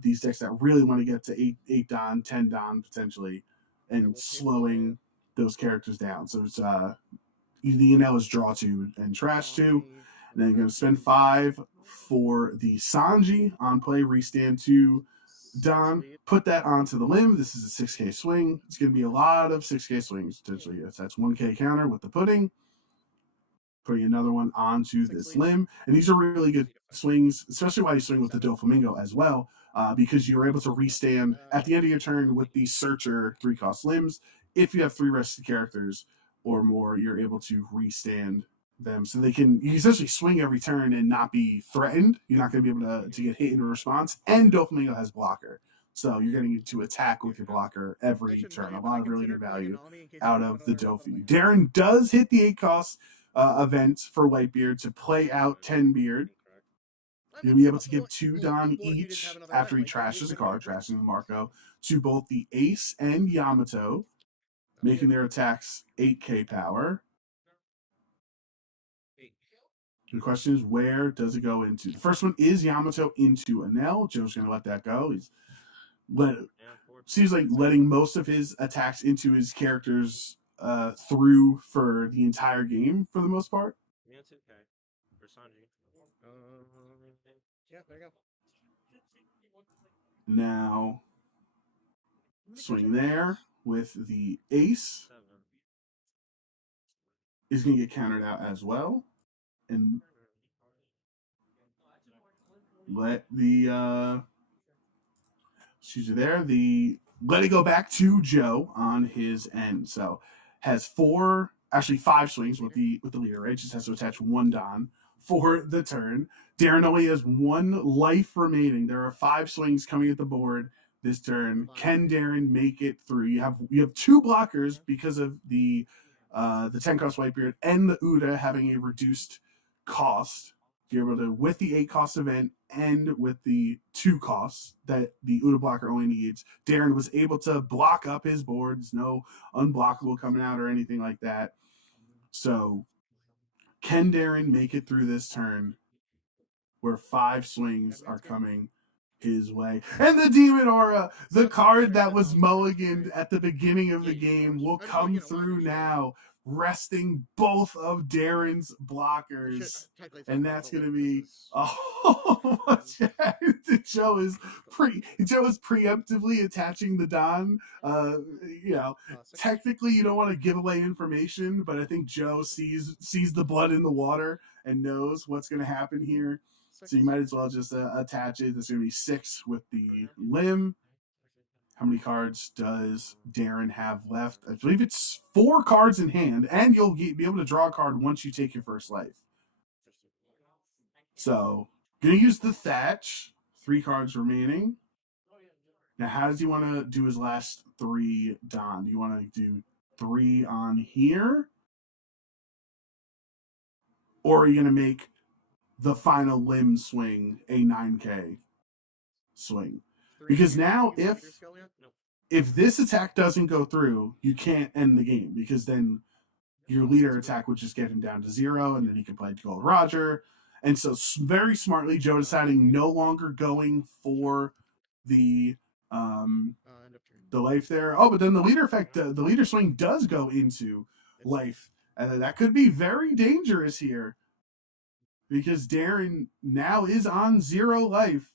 These decks that really want to get to 8 Don, 10 Don potentially, and slowing those characters down. So it's the Enel is draw 2 and trash 2. And then you're going to spend 5 for the Sanji on play, restand 2 Don, put that onto the Limb. This is a 6K swing. It's going to be a lot of 6K swings potentially. That's 1K counter with the pudding. Putting another one onto this Limb. And these are really good swings, especially while you swing with the Doflamingo as well, because you're able to restand at the end of your turn with the Searcher 3-cost Limbs. If you have 3 rested characters or more, you're able to restand them. So you can essentially swing every turn and not be threatened. You're not going to be able to get hit in response. And Doflamingo has blocker. So you're getting to attack with your blocker every turn. A lot of really good value out of the Dofi. Darren does hit the 8-cost event for Whitebeard to play out 10 Beard. You'll be able to give 2 Don each after he trashes a card, trashing the Marco, to both the Ace and Yamato, making their attacks 8K power. The question is, where does it go into? The first one is Yamato into Anel. Joe's going to let that go. Seems like letting most of his attacks into his characters through for the entire game for the most part. Yeah, it's okay. For Sanji. Yeah, there you go. Now, swing there with the Ace. Is going to get countered out as well. And let the excuse me there, let it go back to Joe on his end. So has 5 swings with the leader, right? Just has to attach 1 Don for the turn. Darren only has 1 life remaining. There are 5 swings coming at the board this turn. Can Darren make it through? You have 2 blockers because of the 10-cost Whitebeard and the Uda having a reduced cost. You're able to, with the 8-cost event and with the 2 costs that the Uda blocker only needs, Darren was able to block up his board. There's no unblockable coming out or anything like that. So can Darren make it through this turn where 5 swings are coming his way? And the Demon Aura, the card that was mulliganed at the beginning of the game, will come through now, resting both of Darren's blockers. And that's going to be Joe is preemptively attaching the Don. Technically you don't want to give away information, but I think Joe sees the blood in the water and knows what's going to happen here. So you might as well just attach it. There's going to be 6 with the Limb. How many cards does Darren have left? I believe it's 4 cards in hand, and you'll be able to draw a card once you take your first life. So, gonna use the Thatch. 3 cards remaining. Now, how does he want to do his last 3 Don? Do you want to do 3 on here? Or are you going to make the final limb swing a 9K swing? Because now, if this attack doesn't go through, you can't end the game, because then your leader attack would just get him down to 0, and then he can play Gold Roger. And so, very smartly, Joe deciding no longer going for the life there. Oh, but then the leader effect, the leader swing does go into life. And that could be very dangerous here, because Darren now is on 0 life,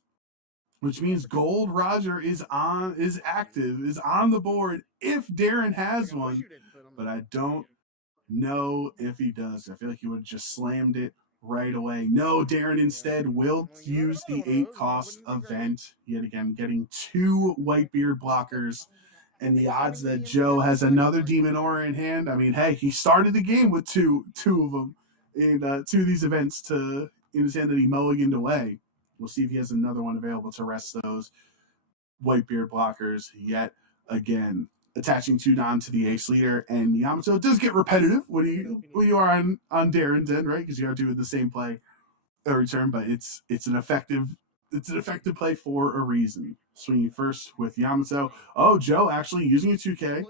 which means Gold Roger is active, is on the board if Darren has one. But I don't know if he does. I feel like he would have just slammed it right away. No, Darren instead will use the 8 cost event, yet again getting 2 Whitebeard blockers, and the odds that Joe has another Demon Aura in hand. I mean, hey, he started the game with two of them in 2 of these events in his hand that he mulliganed away. We'll see if he has another one available to rest those Whitebeard blockers yet again. Attaching 2 Don to the Ace leader, and Yamato does get repetitive when you are on Darren's end, right? Because you are doing the same play every turn, but it's an effective play for a reason. Swinging first with Yamato. Oh, Joe actually using a 2K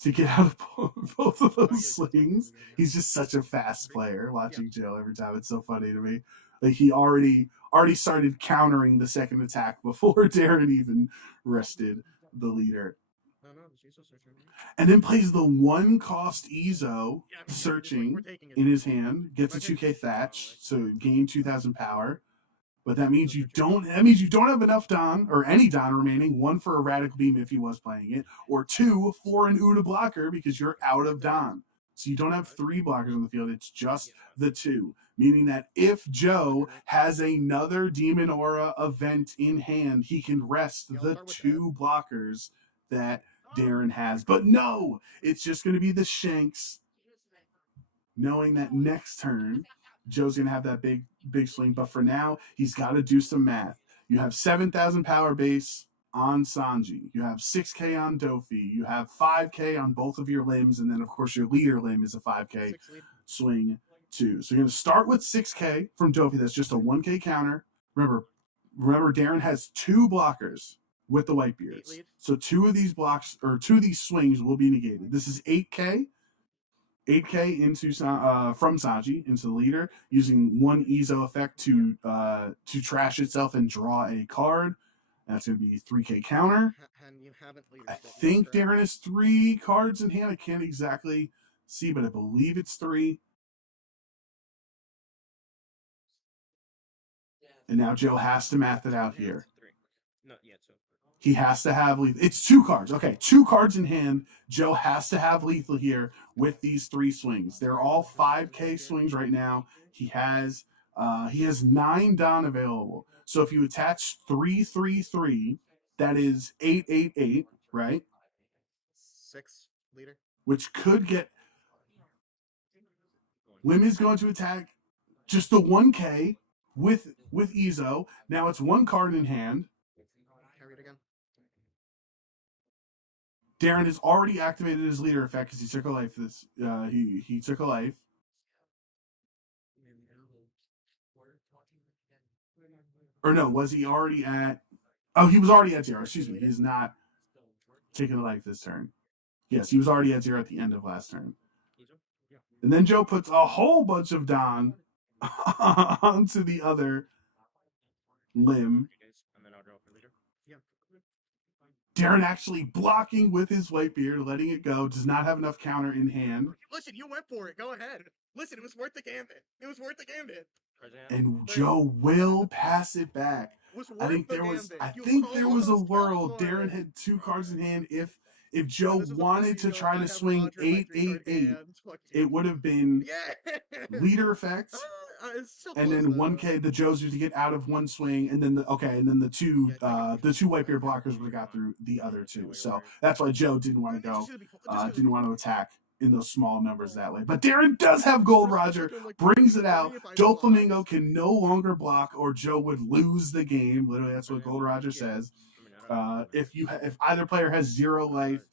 to get out of both of those swings. He's just such a fast player. Watching Joe every time, it's so funny to me. Like, he already started countering the second attack before Darren even rested the leader. And then plays the 1 cost Ezo searching in his hand, gets a 2K Thatch, so gain 2,000 power. But that means you don't have enough Don, or any Don remaining, 1 for a Radical Beam if he was playing it, or 2 for an Uda blocker because you're out of Don. So you don't have 3 blockers on the field, it's just the 2. Meaning that if Joe has another Demon Aura event in hand, he can rest the 2 blockers that Darren has. But no, it's just going to be the Shanks, knowing that next turn Joe's going to have that big swing. But for now, he's got to do some math. You have 7,000 power base on Sanji. You have 6K on Dofi. You have 5K on both of your limbs. And then, of course, your leader limb is a 5K swing too. So you're going to start with 6K from Dofi. That's just a 1K counter. Remember, Darren has 2 blockers with the Whitebeards. So 2 of these blocks, or 2 of these swings, will be negated. This is 8K into from Sanji into the leader, using 1 Ezo effect to trash itself and draw a card. That's going to be 3K counter. I think Darren has 3 cards in hand. I can't exactly see, but I believe it's 3. And now Joe has to math it out here. He has to have lethal. It's 2 cards. Okay, 2 cards in hand. Joe has to have lethal here with these 3 swings. They're all 5K swings right now. He has 9 Don available. So if you attach 333, that is 888, right? 6 leader. Which could get. Lim is going to attack just the 1K with Ezo. Now it's 1 card in hand. Darren has already activated his leader effect because he took a life. He took a life. Or no, was he already at? Oh, he was already at 0. Excuse me. He's not taking a life this turn. Yes, he was already at 0 at the end of last turn. And then Joe puts a whole bunch of Don onto the other limb. Darren actually blocking with his Whitebeard, letting it go, does not have enough counter in hand. Listen, you went for it. Go ahead. Listen, it was worth the gambit. It was worth the gambit. And Joe will pass it back. I think there was a world Darren had 2 cards in hand. If Joe wanted to try to swing 888, it would have been leader effects. And then 1K the Joes used to get out of 1 swing, and then the 2 Whitebeard blockers would have got through the other 2. So that's why Joe didn't want to go, didn't want to attack in those small numbers that way. But Darren does have Gold Roger, brings it out. Doflamingo can no longer block, or Joe would lose the game. Literally, that's what Gold Roger says. If either player has 0 life,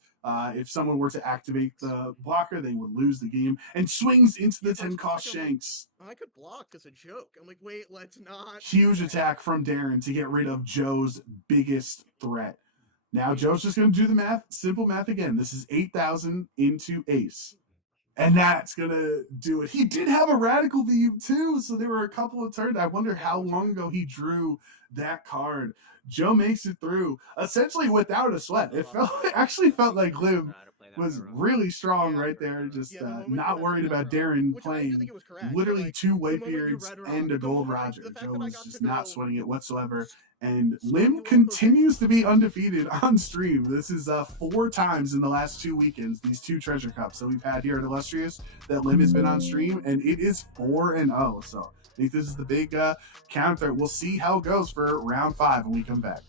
if someone were to activate the blocker, they would lose the game, and swings into the 10 cost Shanks. I could block as a joke. I'm like, wait, let's not. Huge attack from Darren to get rid of Joe's biggest threat. Now Joe's just going to do the math, simple math again. This is 8,000 into ace. And that's going to do it. He did have a radical beam too, so there were a couple of turns. I wonder how long ago he drew that card. Joe makes it through, essentially without a sweat. It actually felt like Lim was really strong right there, just not worried about Darren playing literally 2 white beards and a gold Roger. Joe was just not sweating it whatsoever. And Lim continues to be undefeated on stream. This is 4 times in the last 2 weekends, these 2 treasure cups that we've had here at Illustrious, that Lim has been on stream, and it is 4-0. So I think this is the big counter. We'll see how it goes for round 5 when we come back.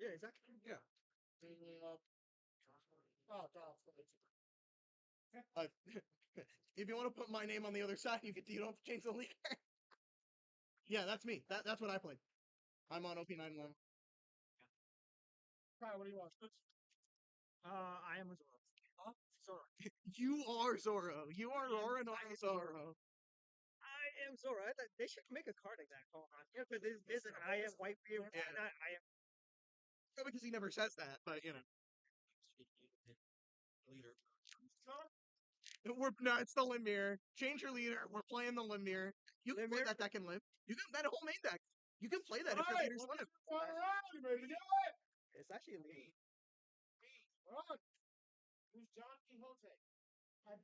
Yeah, exactly. Yeah. Uh, if you want to put my name on the other side, you don't have to change the leader. Yeah, that's me. That's what I played. I'm on OP91. Kyle, what do you want? I am a Zoro. Huh? Zoro. You are Zoro. You are Zoro, not Zoro. I am Zoro. They should make a card exact. Hold on. Yeah, but there's an I am white beard. Yeah. I am. No, because he never says that, but you know. It's the Limir. Change your leader. We're playing the Limir. You can play that deck in Limp. You can that whole main deck. You can play that if your leader's Limp. It's actually elite. Who's John Quixote?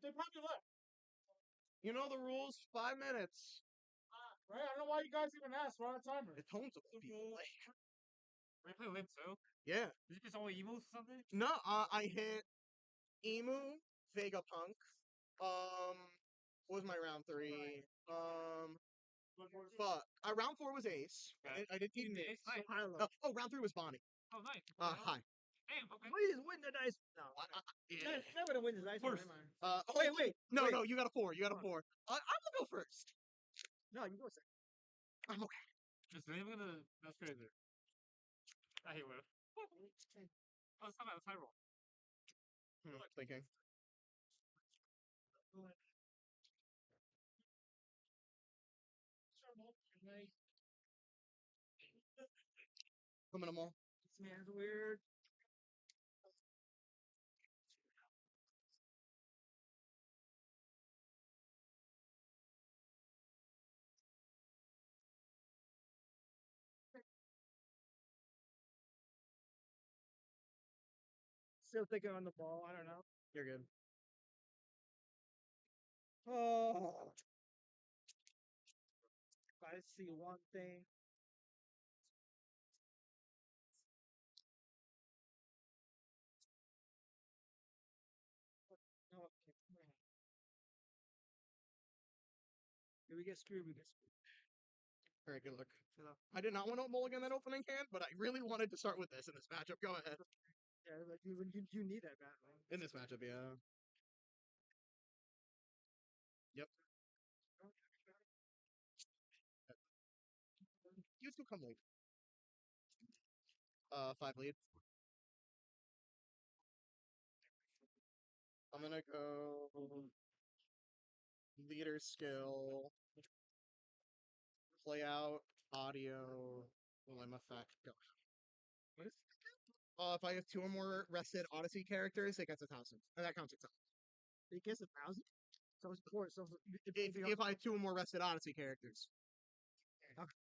They probably left. You know the rules. 5 minutes. Right? I don't know why you guys even asked. We're on a timer. The tones of people like. We play Limp too? Yeah. Is it just all emos or something? No, I hit Emu, Vegapunk. What was my round 3? But round 4 was Ace. Okay. I did keep Ace, nice. round 3 was Bonnie. Oh, nice. Hi. Damn, okay. Please win the dice. No. Yeah. Never gonna win the dice. First. Wait. No, you got a 4. You got a 4. I'm gonna go first. No, you go second. I'm okay. Just not even gonna. That's crazy. I hate Will. Oh, it's not bad. It's high roll. Thinking. Coming them all. This man's weird. Still thinking on the ball. I don't know. You're good. Oh. I see one thing. No, okay. If we get screwed, we get screwed. All right, good luck. I did not want to mulligan that opening hand, but I really wanted to start with this in this matchup. Go ahead. Yeah, like you need that badly. In this matchup, yeah. Yep. You two come late. 5 lead. I'm gonna go leader skill, play out, audio, limb effect, go. What is if I have 2 or more rested Odyssey characters, it gets 1,000. And that counts itself. It gets 1,000. So it's 4. So If I have 2 or more rested Odyssey characters. Okay.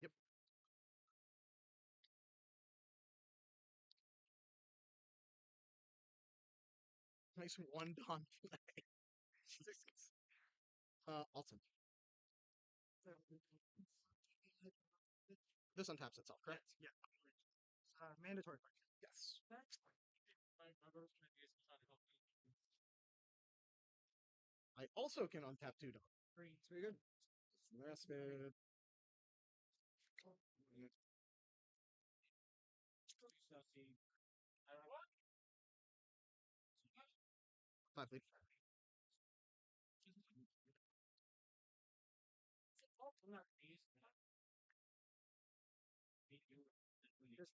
Yep. Nice 1 Dawn play. Awesome. This untaps itself, correct? Yeah. Mandatory. Yes. I also can untap 2 Dawn. It's pretty good. Rested. 5 lead.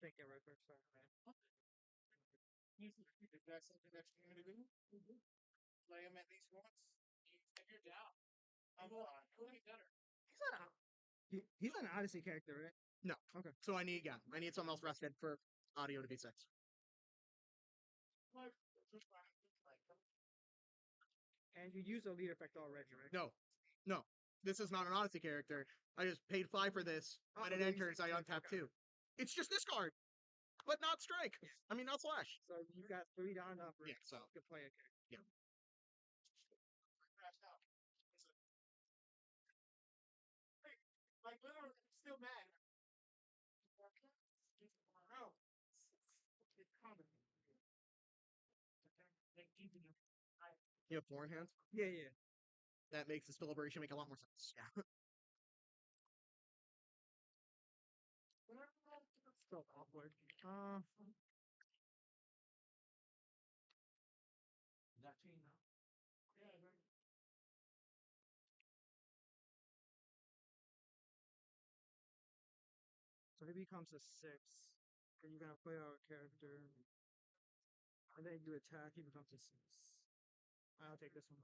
thinking right quick. Sorry. If that's something that you want to do, play him at least once. If you're down, I'm fine. Who be better? He's an Odyssey character, right? No. Okay. So I need something else rested for audio to be 6. And you use a leader effect already, right? No. This is not an Odyssey character. I just paid 5 for this. Oh, When it yeah, you enters, said I you untap okay. 2. It's just this card, but not strike. I mean, not slash. So you got 3 down up. Yeah, so you can play a character. yeah. Like, literally, I'm still mad. No. It's common. You have 4 in hand. Yeah, yeah. That makes this deliberation make a lot more sense. Yeah. Still awkward. So he becomes a 6. And you're gonna play out a character. And then you attack, he becomes a 6. I'll take this one.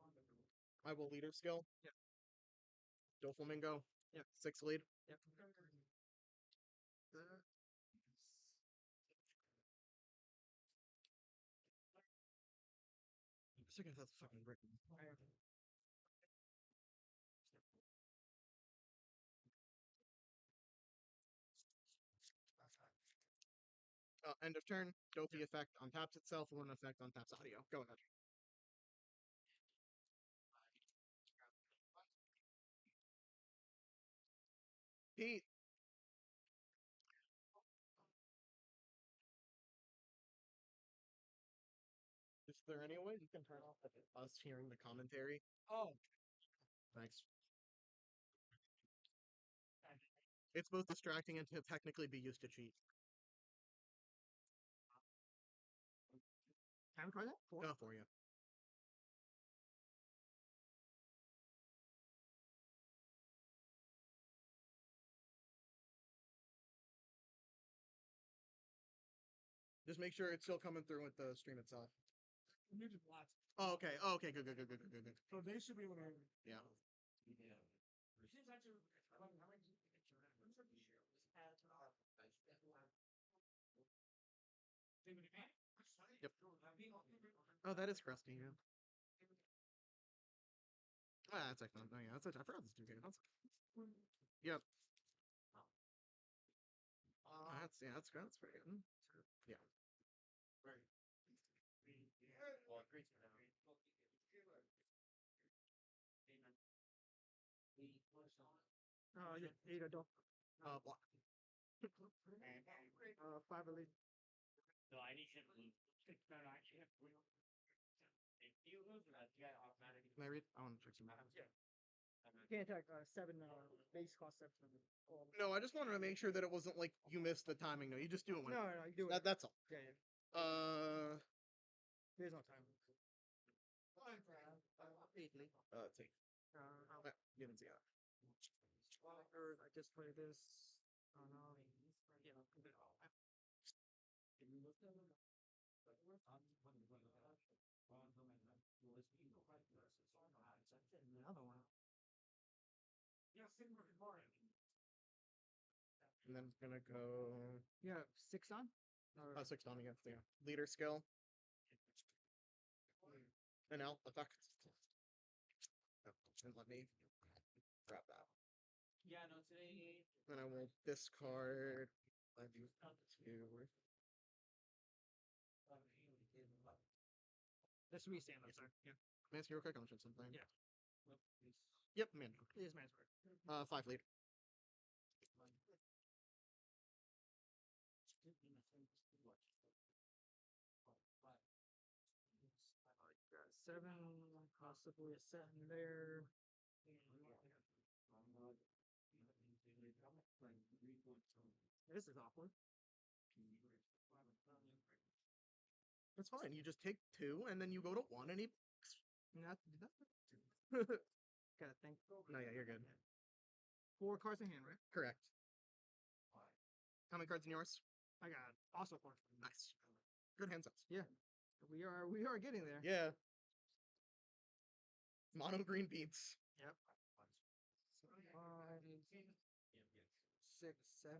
I will leader skill. Yeah. Doflamingo. Yeah. 6 lead. Yep. Just looking at that fucking written. End of turn. Dofi effect untaps itself. 1 effect untaps audio. Go ahead. Pete. Is there any way you can turn off us hearing the commentary? Oh. Thanks. It's both distracting and to technically be used to cheat. Time card that? 4? For you. Just make sure it's still coming through with the stream itself. Muted lots. Oh, okay. Oh, okay. Good. So they should be able to hear me. Yeah. Yep. Oh, that is crusty. Yeah. Ah, that's excellent. Oh, yeah. That's I forgot this dude. Yep. That's pretty good. Yeah. Oh, yeah. 8 adult. Block. 5 elite. No, I need him to lose. No, I actually have real. If you lose, you got automatic. Can I read? I want to check some. Yeah. You can't attack 7 base cost 7. No, I just wanted to make sure that it wasn't like you missed the timing. No, you just do it when. No, you do it. That's all. Yeah, yeah. There's no time. Take. You didn't see that. I just play this. Oh no. Yeah. Another one. And then it's gonna go. Yeah, 6 on? Or 6 on against the leader skill. And now effect. Oh, and let me grab that. Yeah, no, today. Then I will discard. Let you two. This should be stand up, sorry. Yeah. Can I ask you real quick? I'm sure something. Yeah. Yep, man. It is man's word. 5 lead. Got 7, possibly a 7 there. This is awkward. That's fine. You just take 2 and then you go to 1 and he. Not do that. Gotta think. No, yeah, you're good. 4 cards in hand, right? Correct. How many cards in yours? I got also 4. Nice. Good hand sense. Yeah. We are getting there. Yeah. Mono green beats. Yep. 5, 6, 7.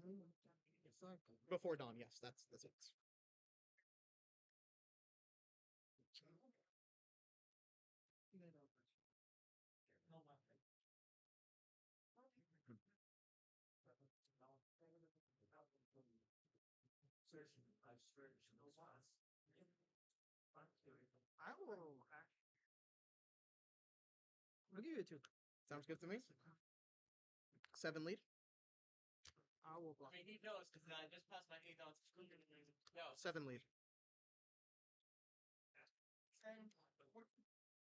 It's like Before dawn, yes, that's it. I will. I'll give you a 2. Sounds good to me. 7 lead. I will block. I mean, he knows because I just passed my 8 down to school. No. 7 lead.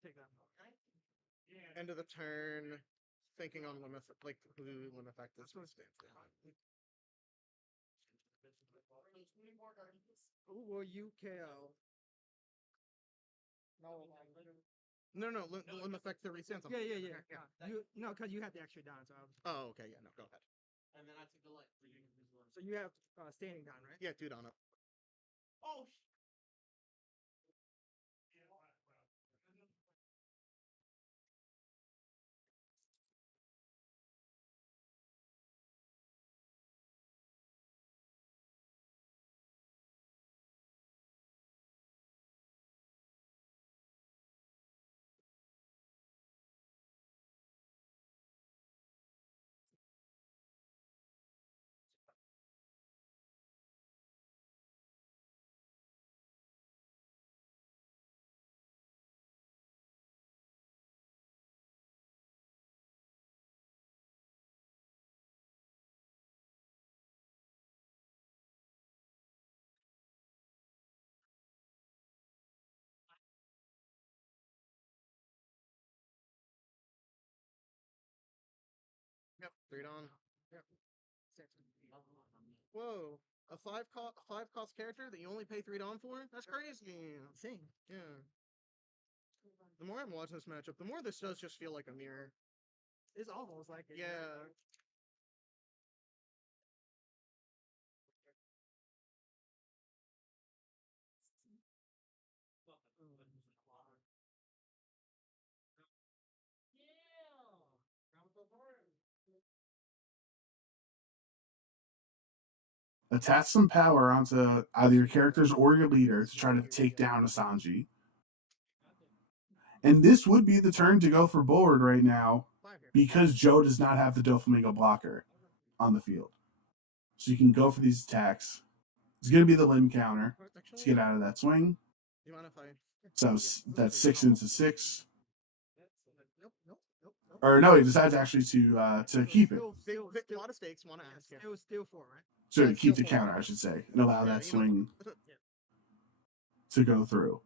Take that. Yeah. End of the turn. Thinking on limit, like who limit effect is. Who will you KO? No, limit effect the resend something. Yeah. You no, because you had the extra down, so Oh, okay, yeah, no, go ahead. And then I took the light. so you have standing down, right? Yeah, 2 down up. Oh. Yep, 3 down. Yep. 6. Whoa, a 5 cost character that you only pay 3 down for? That's crazy. Insane. Yeah. The more I'm watching this matchup, the more this does just feel like a mirror. It's almost like it. Yeah. Attach some power onto either your characters or your leader to try to take down Asanji. And this would be the turn to go for board right now because Joe does not have the Doflamingo blocker on the field. So you can go for these attacks. It's going to be the limb counter to get out of that swing. You mind if I? So that's 6 into 6. Nope. Or no, he decides actually to keep it. Still, A lot of stakes. Want to ask you. still 4, right? So Yeah, keep the still counter, I should say, and allow Yeah, that you know- swing to go through.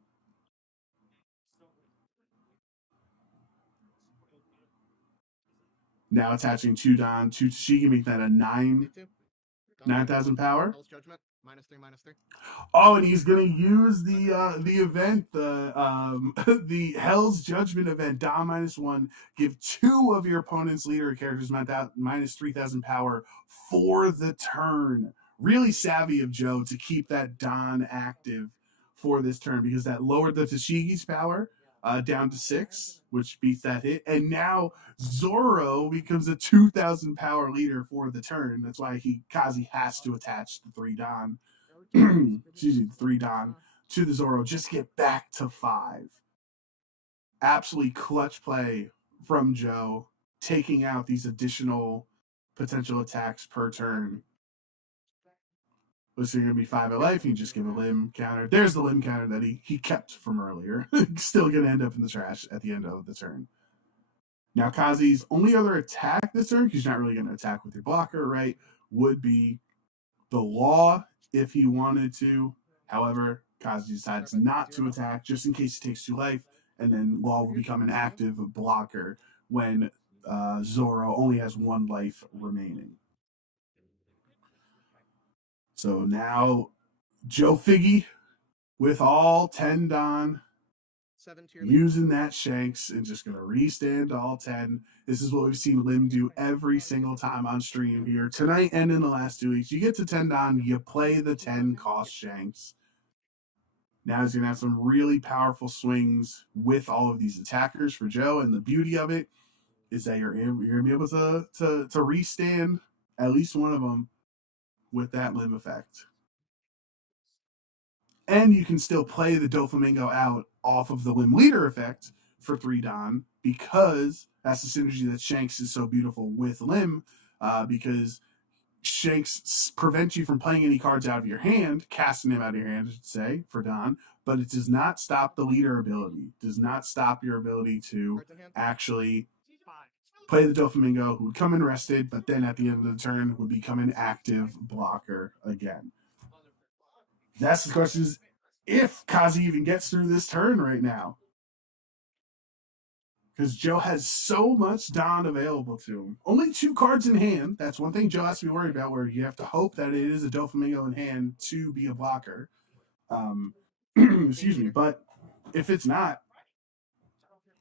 Now attaching 2 Don, 2 Tashigi, make that a 9,000 power. Hell's Judgment, -3. Oh, and he's gonna use the event, the Hell's Judgment event, Dom -1. Give 2 of your opponent's leader characters -3,000 power for the turn. Really savvy of Joe to keep that Don active for this turn because that lowered the Tashigi's power down to 6, which beats that hit. And now Zoro becomes a 2,000 power leader for the turn. That's why Kazi has to attach the 3 Don. Excuse me, 3 Don to the Zoro. Just get back to 5. Absolutely clutch play from Joe, taking out these additional potential attacks per turn. So you're going to be 5 at life, you just give a limb counter. There's the limb counter that he kept from earlier. Still going to end up in the trash at the end of the turn. Now, Kazi's only other attack this turn, because he's not really going to attack with your blocker, right, would be the Law if he wanted to. However, Kazi decides not to attack just in case he takes 2 life, and then Law will become an active blocker when Zoro only has 1 life remaining. So now Joe Figgy with all 10 Don 7-tier lead. using that Shanks and just going to restand all 10. This is what we've seen Lim do every single time on stream here tonight and in the last 2 weeks. You get to 10 Don, you play the 10 cost Shanks. Now he's going to have some really powerful swings with all of these attackers for Joe, and the beauty of it is that you're going to be able to restand at least one of them with that Lim effect. And you can still play the Doflamingo out off of the Lim leader effect for 3 Don, because that's the synergy that Shanks is so beautiful with Lim, because Shanks prevents you from playing any cards out of your hand, casting them out of your hand, I should say, for Don, but it does not stop the leader ability, does not stop your ability to actually play the Doflamingo, who would come in rested, but then at the end of the turn would become an active blocker again. That's the question, is if Kazi even gets through this turn right now. Because Joe has so much Don available to him. Only 2 cards in hand. That's one thing Joe has to be worried about, where you have to hope that it is a Doflamingo in hand to be a blocker. Excuse me. But if it's not,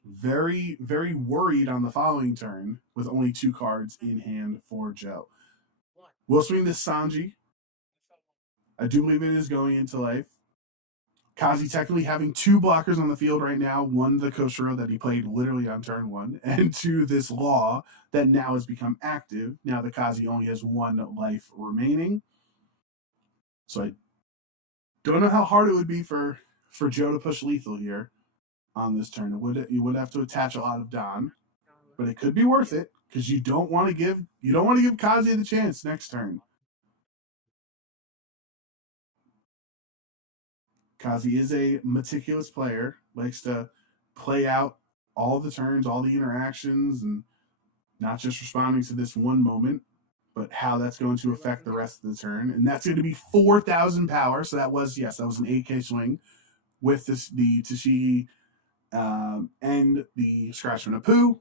very, very worried on the following turn with only 2 cards in hand for Joe. We'll swing this Sanji. I do believe it is going into life. Kazi technically having 2 blockers on the field right now. 1, the Koshiro that he played literally on turn 1, and 2, this Law that now has become active. Now the Kazi only has 1 life remaining. So I don't know how hard it would be for Joe to push lethal here on this turn. You would have to attach a lot of Don, but it could be worth it, because you don't want to give Kazi the chance next turn. Kazi is a meticulous player, likes to play out all the turns, all the interactions, and not just responding to this one moment, but how that's going to affect the rest of the turn. And that's going to be 4,000 power. So that was an 8K swing with the Tashigi and the Scratch from Apu.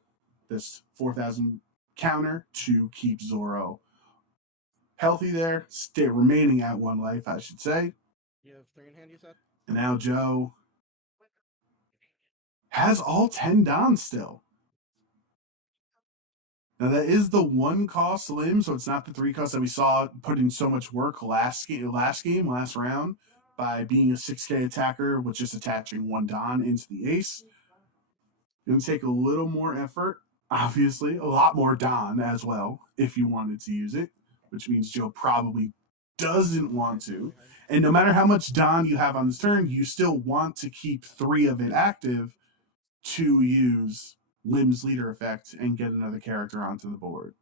This 4,000 counter to keep Zoro healthy there, remaining at 1 life, I should say. You have 3 in hand, you said? And now Joe has all 10 Dons still. Now that is the 1 cost Lim, so it's not the 3 cost that we saw put in so much work last round, by being a 6K attacker with just attaching 1 Don into the ace. It's going to take a little more effort, obviously, a lot more Don as well, if you wanted to use it, which means Joe probably doesn't want to. And no matter how much Don you have on this turn, you still want to keep 3 of it active to use Lim's leader effect and get another character onto the board.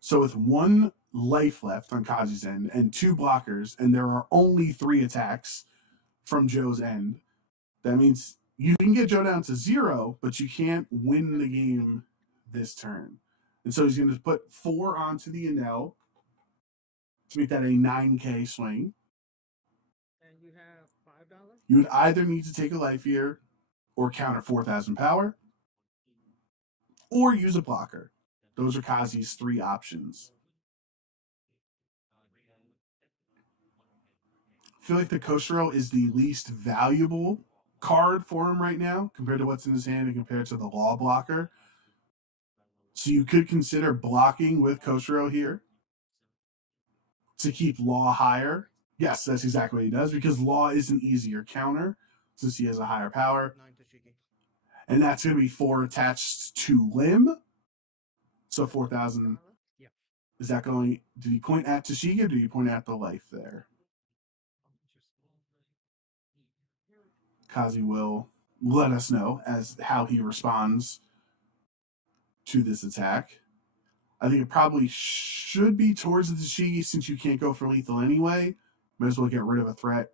So with 1 life left on Kazi's end and 2 blockers, and there are only 3 attacks from Joe's end, that means you can get Joe down to 0, but you can't win the game this turn. And so he's going to put 4 onto the Enel to make that a 9K swing. And you have $5? You would either need to take a life here or counter 4,000 power, or use a blocker. Those are Kazi's 3 options. I feel like the Koshiro is the least valuable card for him right now compared to what's in his hand and compared to the Law blocker. So you could consider blocking with Koshiro here to keep Law higher. Yes, that's exactly what he does, because Law is an easier counter since he has a higher power. 9 Tashigi. And that's going to be 4 attached to Lim. So 4,000. Yeah. Is that going? Did he point at Tashigi, or did he point at the life there? Kazi will let us know as how he responds to this attack. I think it probably should be towards the Tashigi, since you can't go for lethal anyway. Might as well get rid of a threat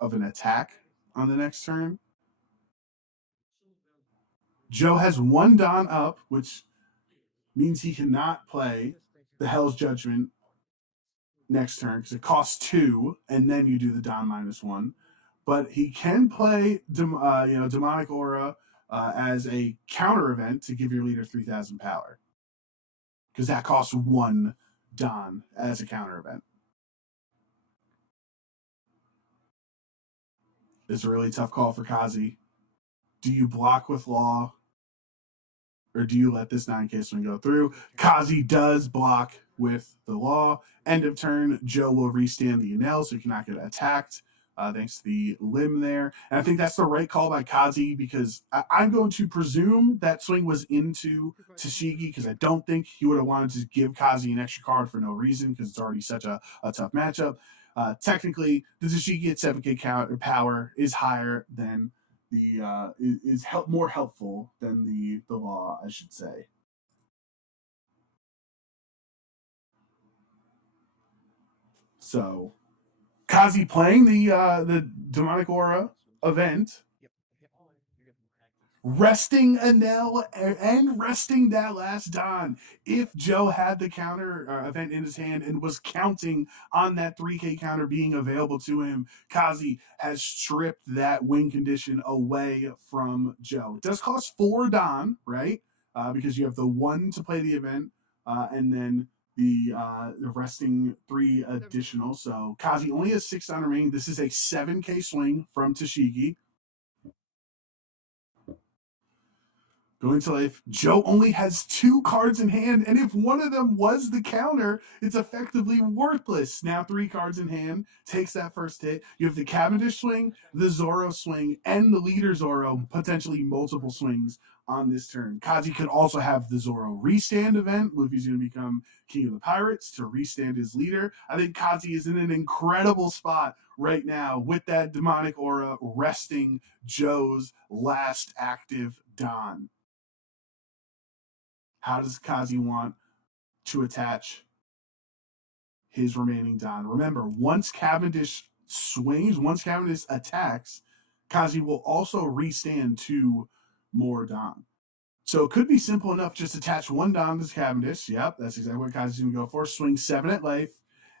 of an attack on the next turn. Joe has 1 Don up, which means he cannot play the Hell's Judgment next turn, because it costs 2, and then you do the Don -1. But he can play Demonic Aura as a counter event to give your leader 3,000 power, because that costs 1 Don as a counter event. It's a really tough call for Kazi. Do you block with Law, or do you let this 9K swing go through? Kazi does block with the Law. End of turn, Joe will restand the Enel so he cannot get attacked. Thanks to the limb there. And I think that's the right call by Kazi because I'm going to presume that swing was into Tashigi because I don't think he would have wanted to give Kazi an extra card for no reason because it's already such a tough matchup. Technically, the Tashigi at 7K counter power is higher than the is more helpful than the Law, I should say. So Kazi playing the Demonic Aura event, resting Enel and resting that last Don. If Joe had the counter event in his hand and was counting on that 3K counter being available to him, Kazi has stripped that win condition away from Joe. It does cost 4 Don, right? Because you have the 1 to play the event, and then the resting 3 additional. So Kazi only has 6 Don remaining. This is a 7K swing from Tashigi. Going to life, Joe only has 2 cards in hand, and if one of them was the counter, it's effectively worthless. Now 3 cards in hand, takes that first hit. You have the Cavendish swing, the Zoro swing, and the leader Zoro, potentially multiple swings on this turn. Kazi could also have the Zoro restand event. Luffy's going to become King of the Pirates to restand his leader. I think Kazi is in an incredible spot right now with that demonic aura resting Joe's last active Don. How does Kazi want to attach his remaining Don? Remember, once Cavendish swings, once Cavendish attacks, Kazi will also restand 2 more Don. So it could be simple enough, just attach 1 Don to Cavendish. Yep, that's exactly what Kazi's going to go for. Swing 7 at life,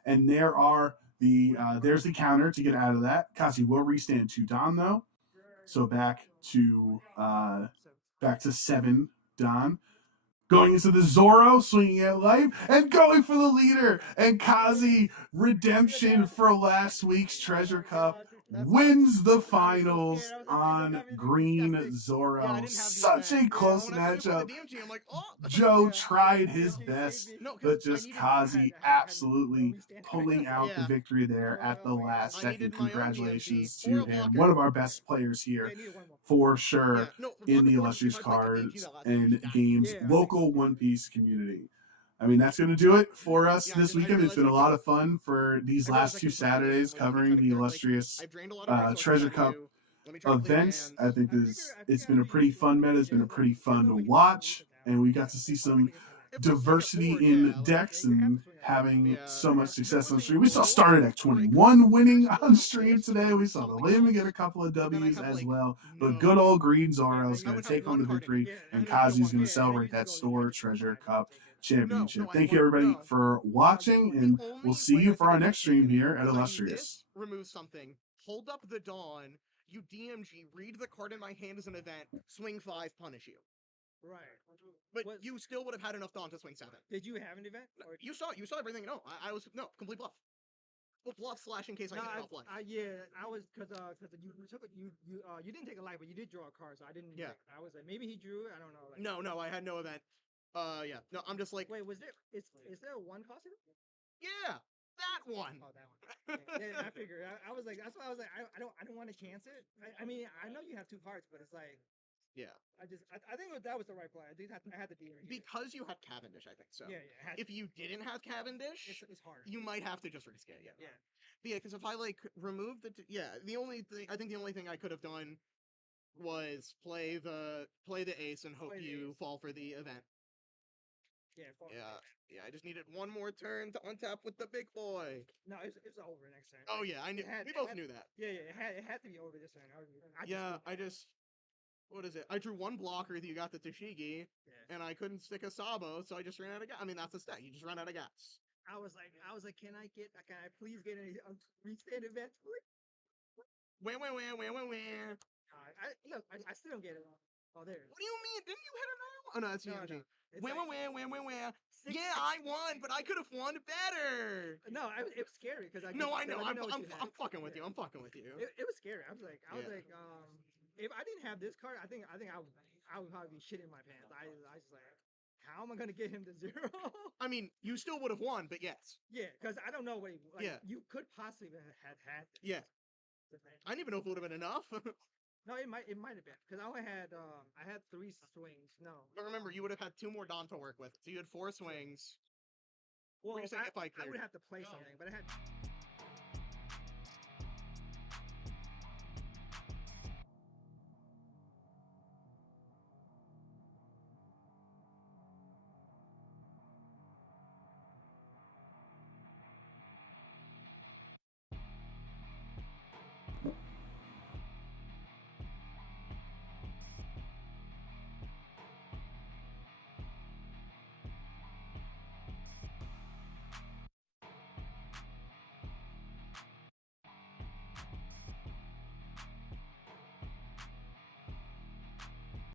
and there's the counter to get out of that. Kazi will restand 2 Don though, so back to 7 Don. Going into the Zoro, swinging at life, and going for the leader. And Kazi, redemption for last week's Treasure Cup, wins the finals on Green Zoro. Yeah, I didn't have the Such event. a close When I saw matchup. the DMG, I'm like, oh. Joe tried his best, No, 'cause but I just needed- Kazi absolutely pulling out the Yeah. victory there at the last I second. needed my own Congratulations DMG to or a him. blocker. One of our best players here Yeah, I needed one more. for sure Yeah, no, in the blocker illustrious if I played the DMG cards that last and week, games Yeah, I local think so. One Piece community. I mean, that's going to do it for us Yeah, I this just- I weekend. It's realized been a I lot could- of fun for these I last realized I 2 could play the game. Saturdays Like, let me covering try to the like, illustrious I've drained a lot of resources Treasure on Cup you. Let me try to clear events. hands. I think it's been a pretty fun meta. It's been a pretty fun watch, and we got to see some If we're swinging diversity forward, in yeah, like, decks and having Yeah. so much success If we're on stream. swinging We saw forward, Started at break 21 winning first on out stream this today. and We saw the something Lim else. get a couple of Then I W's have, as like, well. But no- good old Green Zoro is I going would to have take home one the card in victory, hand. and And then you Kazi's want going one to card. celebrate that Store Treasure Cup championship. No, I Thank you, want- everybody, no. for watching, The and only we'll see way you I for think our I next could've taken stream it here at is I do Illustrious. this, remove something, hold up the Dawn, you DMG, read the card in my hand as an event, swing 5, punish you. Right. But you still would have had enough Dawn to swing 7. Did you have an event? Or You saw everything. No, I was complete bluff. Well, bluff slash in case I no, hit it off life. I was because you took it, you didn't take a life, but you did draw a card, so I didn't. Yeah. Like, I was like, maybe he drew it. I don't know. Like, No, I had no event. Yeah. No, I'm just like, wait, is there a 1 cost event? yeah, that one. Oh, that one. Yeah, I figured. I was like, that's why I was like, I don't want to chance it. I mean, I know you have 2 cards, but it's like, Yeah. I think that was the right play. I had the DMG. Because you had Cavendish, I think so. Yeah. If you didn't have Cavendish, it's hard. you might have to just risk it. Yeah. Yeah. But yeah, because if I like remove the only thing I could have done was play the ace and hope Play the you ace. fall for the event. Yeah. Yeah. I just needed one more turn to untap with the big boy. No, it's over next turn. Oh yeah, I knew. We both knew that. Yeah. It had to be over this turn. What is it? I drew 1 blocker that you got the Tashigi, Yeah. and I couldn't stick a Sabo, so I just ran out of gas. I mean, that's the stat. You just run out of gas. I was like, can I please get a restand event, please? Wah. I still don't get it. Oh, there. What do you mean? Didn't you hit it now? Oh no, that's No, DMG. no. It's Wah. like- Yeah, I won, but I could have won better. No, it was scary because I No, I because know. didn't I'm, what I'm, you I'm had. fucking with you. Yeah. I'm fucking with you. It was scary. I was like, Yeah. if I didn't have this card, I think I would probably be shitting my pants. I was like, how am I gonna get him to 0? I mean, you still would have won, but yes. Yeah, because I don't know what Yeah. you could possibly have had this. Yeah. I didn't even know if it would have been enough. No, it might have been because I only had I had 3 swings. No. But remember, you would have had 2 more Don to work with. So you had 4 swings. Well, What were you saying if I I cleared? would have to play something, but I had